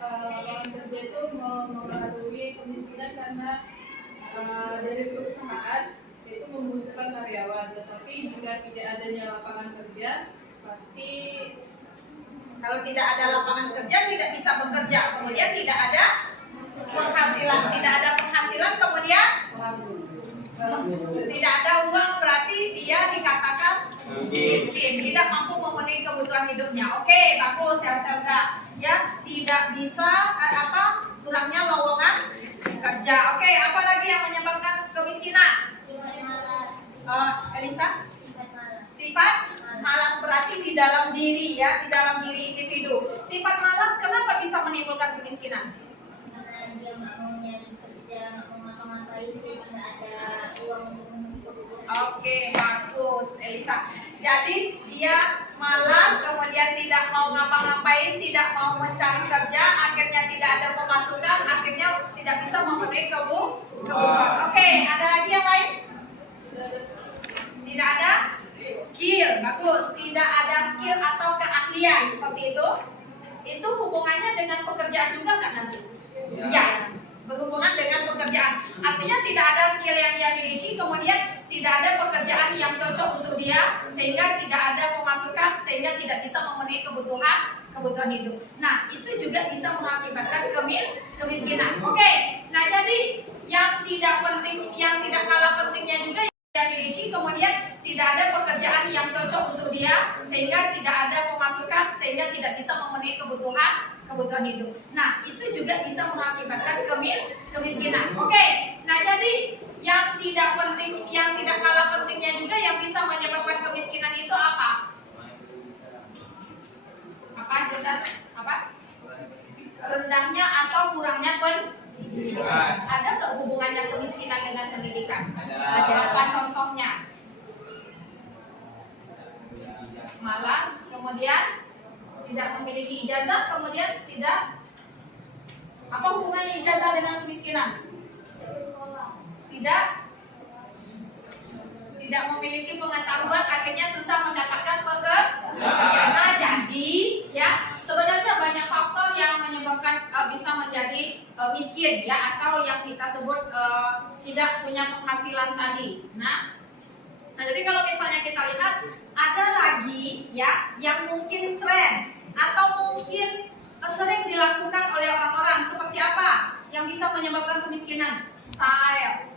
lapangan kerja itu mempengaruhi kemiskinan karena dari perusahaan itu membutuhkan karyawan, tetapi jika tidak adanya lapangan kerja pasti Kalau tidak ada lapangan kerja tidak bisa bekerja, kemudian tidak ada penghasilan, kemudian tidak ada uang, berarti dia dikatakan miskin, tidak mampu memenuhi kebutuhan hidupnya. Oke, bagus ya Serda. Ya, tidak bisa kurangnya lowongan kerja. Oke, apa lagi yang menyebabkan kemiskinan? Elisa? Sifat malas, berarti di dalam diri, ya, di dalam diri individu. Sifat malas kenapa bisa menimbulkan kemiskinan? Karena dia nggak mau nyari kerja, nggak mau ngapa-ngapain, jadi nggak ada uang untuk memenuhi kebutuhan. Oke, bagus Elisa. Jadi dia malas, kemudian tidak mau ngapa-ngapain, tidak mau mencari kerja, akhirnya tidak ada pemasukan, akhirnya tidak bisa memenuhi kebutuhan. Oke, ada lagi yang lain? Tidak ada skill, bagus. Tidak ada skill atau keahlian seperti itu. Itu hubungannya dengan pekerjaan juga nggak nanti? Ya, berhubungan dengan pekerjaan. Artinya tidak ada skill yang dia miliki, kemudian tidak ada pekerjaan yang cocok untuk dia, sehingga tidak ada pemasukan, sehingga tidak bisa memenuhi kebutuhan hidup. Nah, itu juga bisa mengakibatkan kemiskinan. Oke, nah jadi yang tidak kalah pentingnya juga dia miliki, kemudian tidak ada pekerjaan yang cocok untuk dia, sehingga tidak ada pemasukan, sehingga tidak bisa memenuhi kebutuhan hidup. Nah, itu juga bisa mengakibatkan kemiskinan. Oke, nah jadi yang tidak kalah pentingnya juga yang bisa menyebabkan kemiskinan itu apa? Rendahnya atau kurangnya pendidikan. Ada nggak hubungannya kemiskinan dengan pendidikan? Ada. Apa contohnya? Malas, kemudian tidak memiliki ijazah, kemudian tidak. Apa hubungannya ijazah dengan kemiskinan? Tidak memiliki pengetahuan, akhirnya susah mendapatkan pekerjaan. Nah, jadi ya sebenarnya banyak faktor yang menyebabkan bisa menjadi miskin, ya, atau yang kita sebut tidak punya penghasilan tadi. Nah, jadi kalau misalnya kita lihat ada lagi ya yang mungkin tren atau mungkin sering dilakukan oleh orang-orang, seperti apa yang bisa menyebabkan kemiskinan? Style,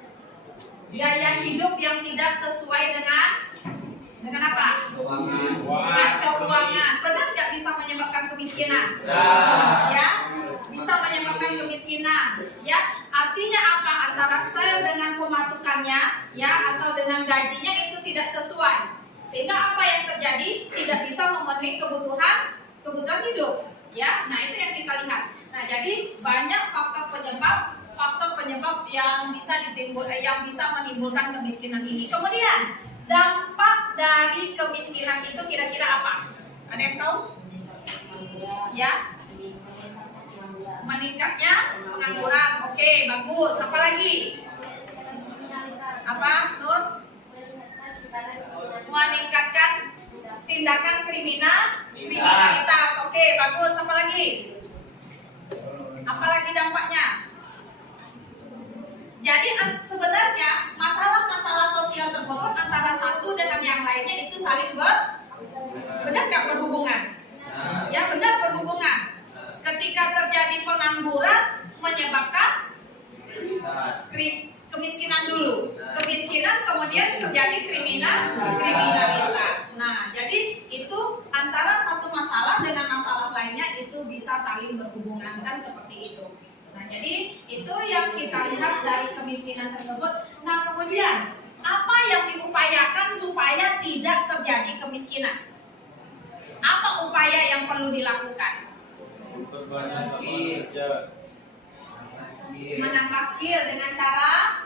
gaya hidup yang tidak sesuai dengan apa? Dengan keuangan. Benar nggak bisa menyebabkan kemiskinan? Ya, bisa menyebabkan kemiskinan. Ya, artinya apa? Antara style dengan pemasukannya, ya, atau dengan gajinya itu tidak sesuai. Sehingga apa yang terjadi? Tidak bisa memenuhi kebutuhan hidup. Ya, nah itu yang kita lihat. Nah, jadi banyak faktor penyebab yang bisa menimbulkan kemiskinan ini. Kemudian dampak dari kemiskinan itu kira-kira apa? Ada yang tahu? Ya, meningkatnya pengangguran. Oke, bagus. Apa lagi? Apa, Nur? Meningkatkan tindakan kriminalitas. Oke, bagus. Apa lagi? Apa lagi dampaknya? Jadi sebenarnya masalah-masalah sosial tersebut antara satu dengan yang lainnya itu saling benar nggak berhubungan? Ya, benar berhubungan. Ketika terjadi pengangguran menyebabkan kemiskinan dulu. Kemiskinan kemudian terjadi kriminalitas. Nah, jadi itu antara satu masalah dengan masalah lainnya itu bisa saling berhubungan kan seperti itu. Nah, jadi itu yang kita lihat dari kemiskinan tersebut. Nah, kemudian apa yang diupayakan supaya tidak terjadi kemiskinan? Apa upaya yang perlu dilakukan? Menambah skill dengan cara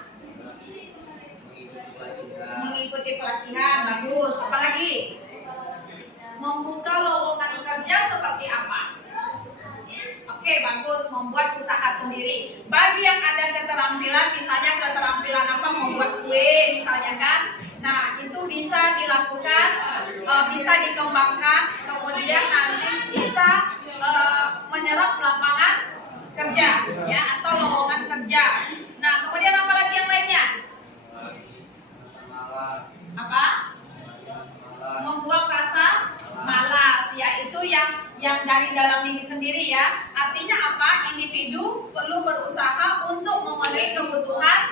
mengikuti pelatihan, bagus. Apalagi membuka lowongan kerja seperti apa? Oke, bagus. Membuat usaha sendiri. Bagi yang ada keterampilan, misalnya keterampilan apa, membuat kue misalnya kan. Nah, itu bisa dilakukan, bisa dikembangkan, kemudian nanti bisa menyerap lapangan kerja, ya, atau lowongan kerja. Nah, kemudian apa lagi yang lainnya? Apa? Membuang rasa malas, ya, itu yang dari dalam diri sendiri ya. Artinya apa? Individu perlu berusaha untuk memenuhi kebutuhan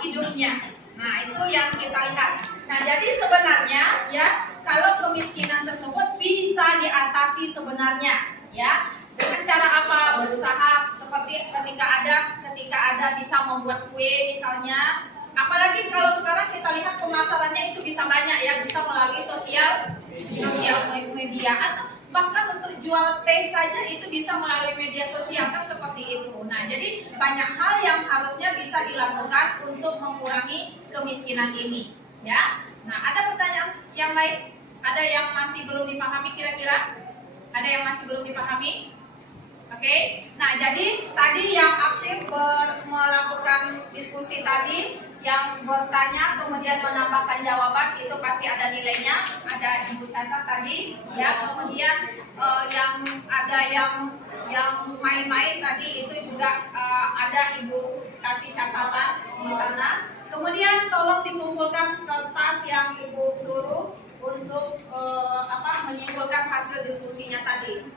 hidupnya. Nah, itu yang kita lihat. Nah, jadi sebenarnya ya, kalau kemiskinan tersebut bisa diatasi sebenarnya, ya. Dengan cara apa? Berusaha seperti ketika ada bisa membuat kue misalnya. Apalagi kalau sekarang kita lihat pemasarannya itu bisa banyak ya, bisa melalui sosial media, atau bahkan untuk jual teh saja itu bisa melalui media sosial kan seperti itu. Nah, jadi banyak hal yang harusnya bisa dilakukan untuk mengurangi kemiskinan ini, ya. Nah, ada pertanyaan yang lain? Ada yang masih belum dipahami kira-kira? Ada yang masih belum dipahami? Oke. Nah, jadi tadi yang aktif melakukan diskusi tadi, yang bertanya kemudian menambahkan jawaban itu pasti ada nilainya, ada Ibu catat tadi, ya. Kemudian yang ada yang main-main tadi itu juga ada Ibu kasih catatan di sana. Kemudian tolong dikumpulkan kertas yang Ibu suruh untuk menyimpulkan hasil diskusinya tadi.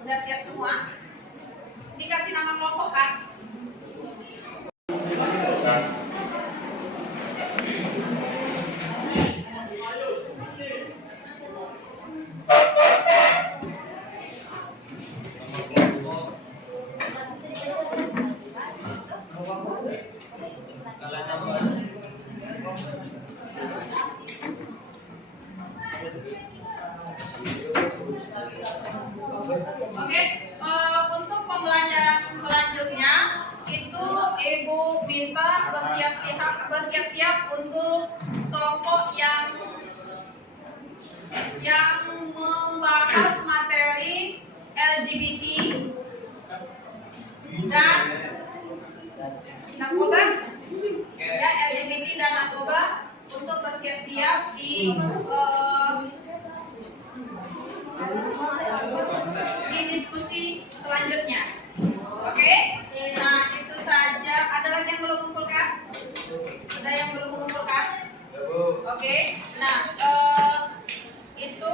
Udah siap semua? Dikasih nama kelompok kan? Oke, untuk pembelajaran selanjutnya itu Ibu minta bersiap-siap untuk kelompok yang membahas materi LGBT dan narkoba, ya, LGBT dan narkoba, untuk bersiap-siap di diskusi selanjutnya. Oke? Nah, itu saja. Ada lagi yang belum mengumpulkan? Ada yang belum mengumpulkan? Oke. Nah, itu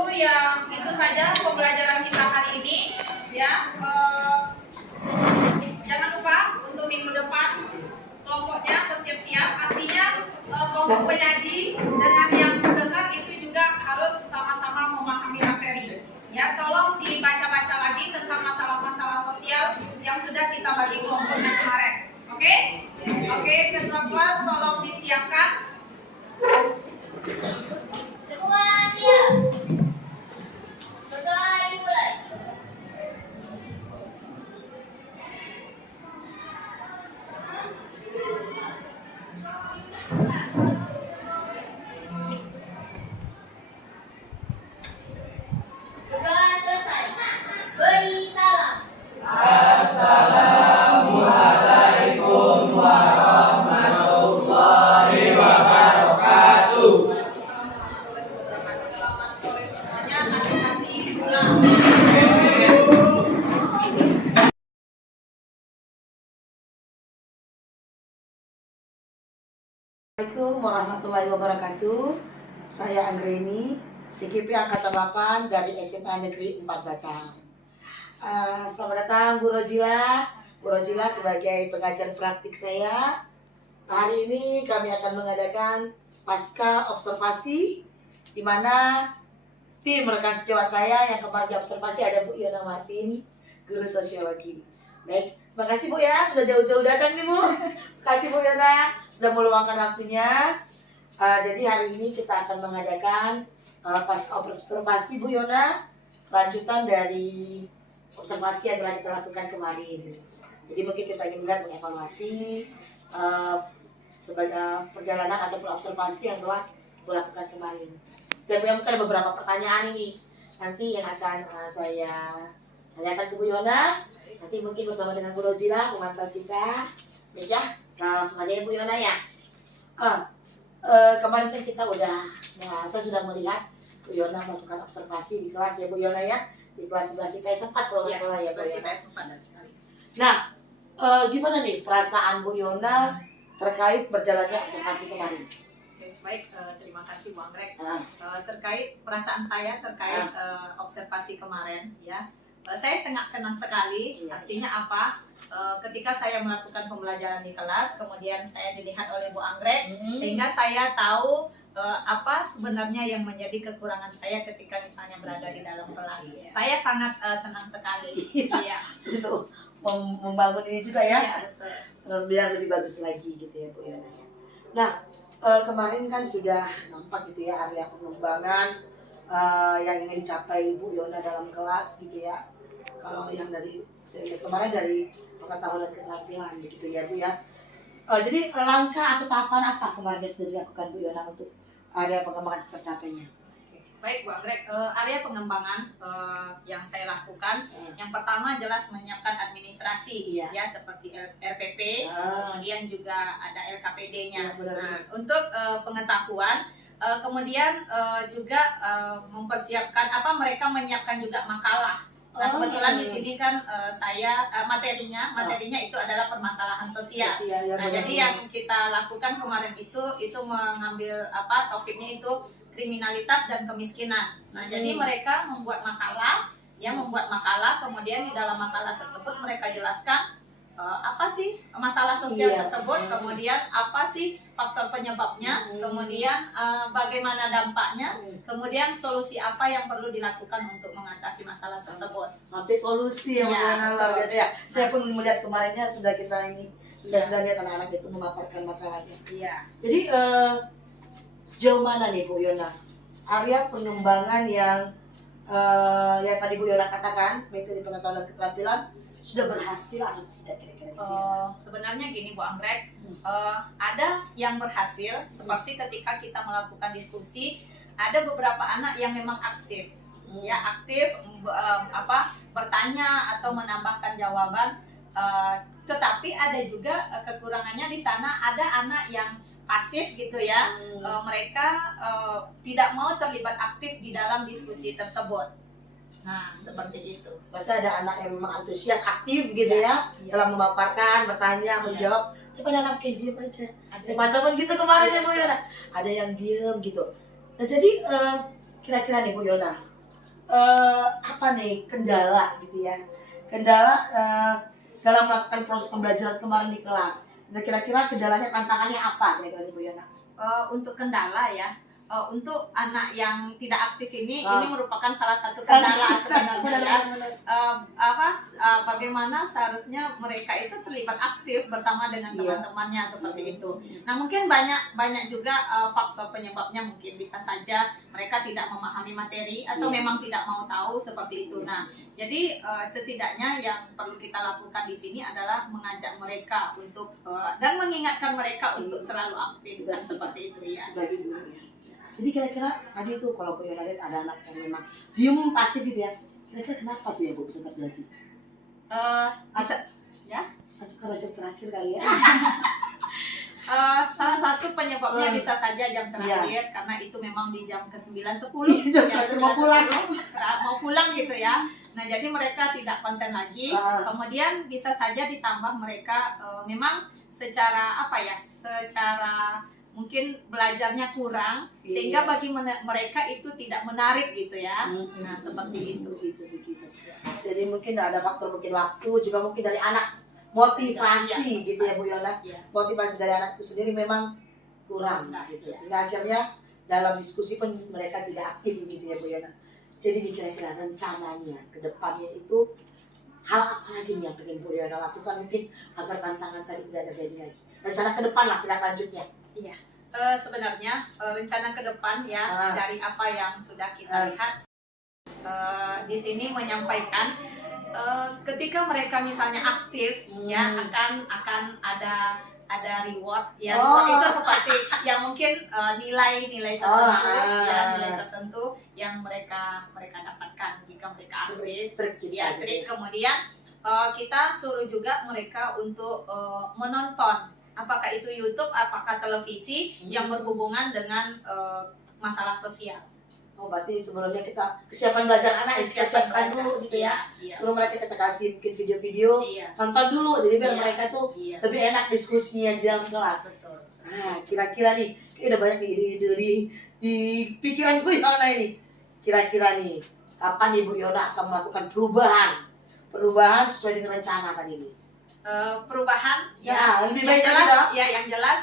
saja pembelajaran kita hari ini, ya. Jangan lupa untuk minggu depan kelompoknya bersiap-siap. Artinya kelompok penyaji dengan yang pendengar itu juga harus sama-sama memahami materi. Ya, tolong dibaca-baca lagi tentang masalah-masalah sosial yang sudah kita bagi kelompoknya kemarin. Oke? Oke, ketua kelas tolong disiapkan. Semua siap. Berdoa dimulai. Berdoa selesai. Beri salam. Assalamualaikum warahmatullahi wabarakatuh. Selamat sore semuanya. Hati-hati pulang. Assalamualaikum warahmatullahi wabarakatuh. Saya Anggreni, CKP Angkatan 8 dari SMA Negeri 4 Batang. Selamat datang Bu Rojila, Bu Rojila sebagai pengajar praktik saya. Hari ini kami akan mengadakan pasca observasi di mana tim rekan sejawat saya yang kemarin diobservasi ada Bu Yona Martin, guru sosiologi. Baik, terima kasih Bu ya sudah jauh-jauh datang nih Bu. Terima kasih Bu Yona sudah meluangkan waktunya. Jadi hari ini kita akan mengadakan pasca observasi Bu Yona, lanjutan dari observasi yang telah kita lakukan kemarin. Jadi mungkin kita ingin melihat mengevaluasi sebagai perjalanan atau observasi yang telah dilakukan kemarin. Dan mungkin ada beberapa pertanyaan ini nanti yang akan saya tanyakan ke Bu Yona. Nanti mungkin bersama dengan Bu Rojila pemantau kita. Baik ya, langsung aja ya Bu Yona ya. Kemarin kan kita saya sudah melihat Bu Yona melakukan observasi di kelas ya Bu Yona ya, di kelas 11 IPS 4 kalau nggak salah ya Bu Yona. IPS 4 dan sekali. Nah, gimana nih perasaan Bu Yona terkait berjalannya observasi kemarin? Oke, baik, terima kasih Bu Anggrek. Terkait perasaan saya terkait observasi kemarin ya, saya sangat senang sekali. Artinya apa? Ketika saya melakukan pembelajaran di kelas, kemudian saya dilihat oleh Bu Anggrek, sehingga saya tahu apa sebenarnya yang menjadi kekurangan saya ketika misalnya berada di dalam kelas. Saya sangat senang sekali. Iya. Itu membangun ini juga ya. Iya, betul. Biar lebih bagus lagi gitu ya Bu Yona ya. Nah, kemarin kan sudah nampak gitu ya area pengembangan yang ingin dicapai Bu Yona dalam kelas gitu ya. Kalau yang dari saya lihat kemarin dari pengetahuan dan keterampilan begitu ya Bu ya. Jadi langkah atau tahapan apa kemarin yang sudah dilakukan Bu Yona untuk area pengembangan tercapainya? Baik Bu Anggrek, area pengembangan yang saya lakukan, yang pertama jelas menyiapkan administrasi ya seperti RPP, kemudian juga ada LKPD-nya. Nah, untuk pengetahuan, kemudian juga mempersiapkan mereka menyiapkan juga makalah. Nah, kebetulan di sini kan saya materinya itu adalah permasalahan sosial. Nah, jadi yang kita lakukan kemarin itu mengambil topiknya itu kriminalitas dan kemiskinan. Nah, jadi mereka membuat makalah, kemudian di dalam makalah tersebut mereka jelaskan apa sih masalah sosial tersebut, kemudian apa sih faktor penyebabnya, kemudian bagaimana dampaknya, kemudian solusi apa yang perlu dilakukan untuk mengatasi masalah tersebut. Sampai solusi yang luar biasa ya. Saya pun melihat kemarinnya sudah sudah lihat anak-anak itu memaparkan makalahnya. Iya. Jadi sejauh mana nih Bu Yona area pengembangan yang tadi Bu Yona katakan, baik dari pengetahuan dan keterampilan, sudah berhasil atau tidak kira-kira? Sebenarnya gini Bu Anggrek, ada yang berhasil seperti ketika kita melakukan diskusi, ada beberapa anak yang memang aktif, bertanya atau menambahkan jawaban, tetapi ada juga kekurangannya di sana, ada anak yang pasif gitu ya, mereka tidak mau terlibat aktif di dalam diskusi tersebut. Nah, seperti itu. Berarti ada anak yang memang antusias, aktif gitu ya, dalam memaparkan, bertanya, menjawab. Tapi ada anak kayak diem aja. Teman-teman gitu kemarin ya Bu Yona. Ada yang diem gitu. Nah, jadi kira-kira nih Bu Yona, apa nih kendala gitu ya? Kendala dalam melakukan proses pembelajaran kemarin di kelas. Nah, kira-kira kendalanya, tantangannya apa kira-kira Bu Yona? Untuk kendala ya, untuk anak yang tidak aktif ini merupakan salah satu kendala sebenarnya ya. Bagaimana seharusnya mereka itu terlibat aktif bersama dengan teman-temannya seperti itu. Nah, mungkin banyak juga faktor penyebabnya, mungkin bisa saja mereka tidak memahami materi atau memang tidak mau tahu seperti itu. Nah, jadi setidaknya yang perlu kita lakukan di sini adalah mengajak mereka untuk dan mengingatkan mereka untuk selalu aktif dan seperti itu ya. Sebagai guru ya. Jadi kira-kira tadi tuh kalau Bu Yona lihat ada anak yang memang diem pasif gitu ya. Kira-kira kenapa tuh ya Bu bisa terjadi? Bisa ya? Atau karena jam terakhir kali ya? Salah satu penyebabnya bisa saja jam terakhir karena itu memang di jam ke-9, 10 jam terakhir mau pulang gitu ya. Nah, jadi mereka tidak konsen lagi. Kemudian bisa saja ditambah mereka memang secara mungkin belajarnya kurang sehingga bagi mereka itu tidak menarik gitu ya. Nah, seperti itu. Begitu. Jadi mungkin ada faktor mungkin waktu juga, mungkin dari anak motivasi Iya, gitu ya Bu Yona. Iya. Motivasi dari anak itu sendiri memang kurang Nah, gitu. iya. Sehingga akhirnya dalam diskusi pun mereka tidak aktif gitu ya Bu Yona. Jadi kira-kira rencananya ke depannya itu hal apa lagi nih yang pengen Bu Yona lakukan mungkin agar tantangan tadi tidak terjadi lagi. Rencana ke depan lah tindak lanjutnya. Sebenarnya rencana ke depan ya dari apa yang sudah kita lihat di sini menyampaikan ketika mereka misalnya aktif ya akan ada reward ya. Reward itu seperti yang mungkin nilai tertentu ya, nilai tertentu yang mereka dapatkan jika mereka aktif ya. Trik kemudian kita suruh juga mereka untuk menonton, apakah itu YouTube, apakah televisi yang berhubungan dengan masalah sosial. Oh berarti sebelumnya kita kesiapan belajar anak kita siapkan dulu gitu ya. Iya. Sebelum mereka kita kasih mungkin video-video, Iya. nonton dulu jadi biar Iya. mereka tuh Iya. lebih enak diskusinya di dalam kelas. Betul. Nah kira-kira nih, udah banyak nih ide di pikiran Bu Yona ini. Kira-kira nih, kapan nih Bu Yona akan melakukan perubahan sesuai dengan rencana tadi nih? Perubahan Ya, lebih yang baik jelas lagi, ya, yang jelas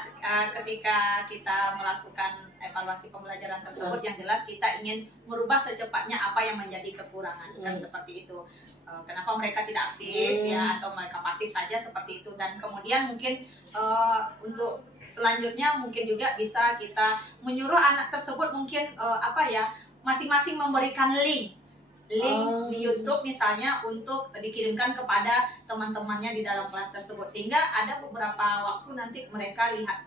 ketika kita melakukan evaluasi pembelajaran tersebut, yang jelas kita ingin merubah secepatnya apa yang menjadi kekurangan kan seperti itu. Kenapa mereka tidak aktif ya, atau mereka pasif saja seperti itu. Dan kemudian mungkin untuk selanjutnya mungkin juga bisa kita menyuruh anak tersebut mungkin masing-masing memberikan link di YouTube misalnya untuk dikirimkan kepada teman-temannya di dalam kelas tersebut, sehingga ada beberapa waktu nanti mereka lihat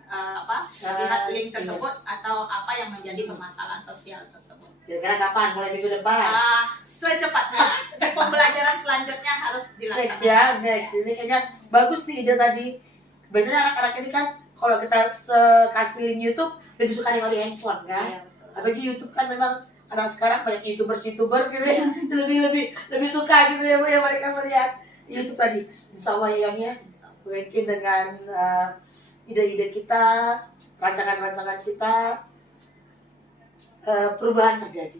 lihat link tersebut atau apa yang menjadi permasalahan sosial tersebut. Kira-kira kapan? Mulai minggu depan? Secepatnya. Pembelajaran selanjutnya harus Next ya, next. Ini kayaknya bagus nih ide tadi. Biasanya anak-anak ini kan kalau kita kasih link YouTube lebih suka nengok di handphone kan. Iya, betul. Apalagi YouTube kan memang anak sekarang banyak youtubers gitu ya. lebih suka gitu ya Bu ya mereka melihat YouTube tadi. Insya Allah ya Yon ya. Mungkin dengan ide-ide kita, rancangan-rancangan kita, perubahan terjadi.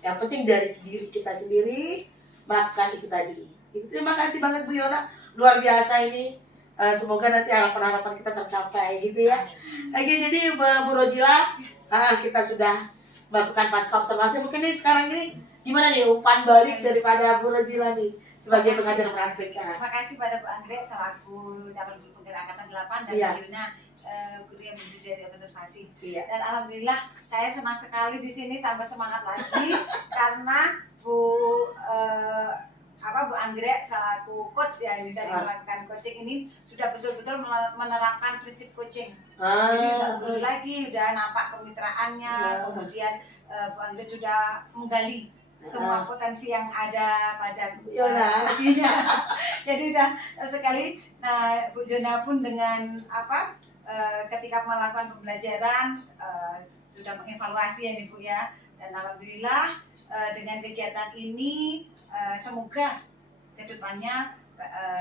Yang penting dari diri kita sendiri melakukan itu tadi. Terima kasih banget Bu Yona, luar biasa ini. Semoga nanti harapan-harapan kita tercapai gitu ya. Oke, jadi Bu Rozila, kita sudah melakukan pasca observasi. Mungkin nih sekarang ini gimana nih umpan balik daripada Bu Rozila nih sebagai pengajar praktik. Terima kasih pada Bu Anggrek selaku calon guru penggerak angkatan 8 dan Iya. Bu Yuna guru yang bersedia di observasi. Iya. Dan alhamdulillah saya senang sekali di sini, tambah semangat lagi karena Bu Anggrek selaku coach ya ini dari melakukan coaching ini sudah betul-betul menerapkan prinsip coaching. Jadi nggak perlu lagi, udah nampak kemitraannya, kemudian Bu Anggrek sudah menggali semua potensi yang ada pada coachingnya. Jadi udah sekali. Nah, Bu Jona pun dengan ketika melakukan pembelajaran sudah mengevaluasi ya Bu ya. Dan alhamdulillah dengan kegiatan ini semoga kedepannya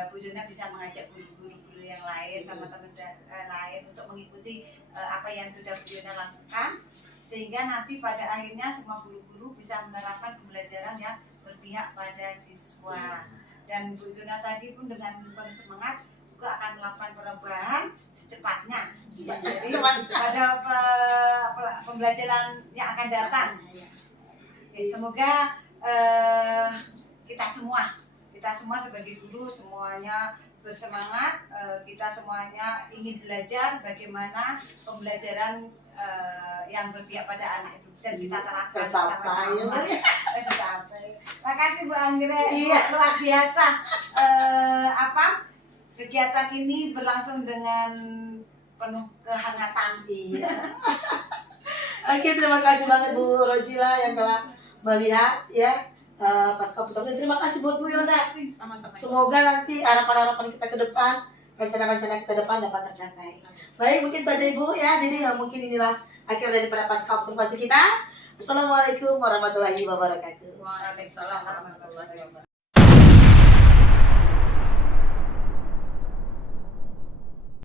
Bu Jona bisa mengajak guru-guru yang lain, teman-teman lain untuk mengikuti apa yang sudah Bu Jona lakukan, sehingga nanti pada akhirnya semua guru-guru bisa menerapkan pembelajaran yang berpihak pada siswa. Dan Bu Jona tadi pun dengan penuh semangat juga akan melakukan perubahan secepatnya. Jadi pada pembelajaran yang akan datang. Semoga kita semua sebagai guru semuanya bersemangat, kita semuanya ingin belajar bagaimana pembelajaran yang berpihak pada anak itu, dan kita terapkan bersama-sama. Terima kasih Bu Anggrek, luar biasa. Kegiatan ini berlangsung dengan penuh kehangatan. Iya. Oke, terima kasih banget Bu Rozila yang telah melihat ya pasca observasi. Terima kasih buat Bu Yona. Sama-sama. Semoga nanti harapan-harapan kita ke depan, rencana-rencana kita ke depan dapat tercapai. Baik, mungkin itu aja Ibu ya. Jadi mungkin inilah akhir daripada pasca observasi kita. Assalamualaikum warahmatullahi wabarakatuh. Waalaikumsalam warahmatullahi wabarakatuh.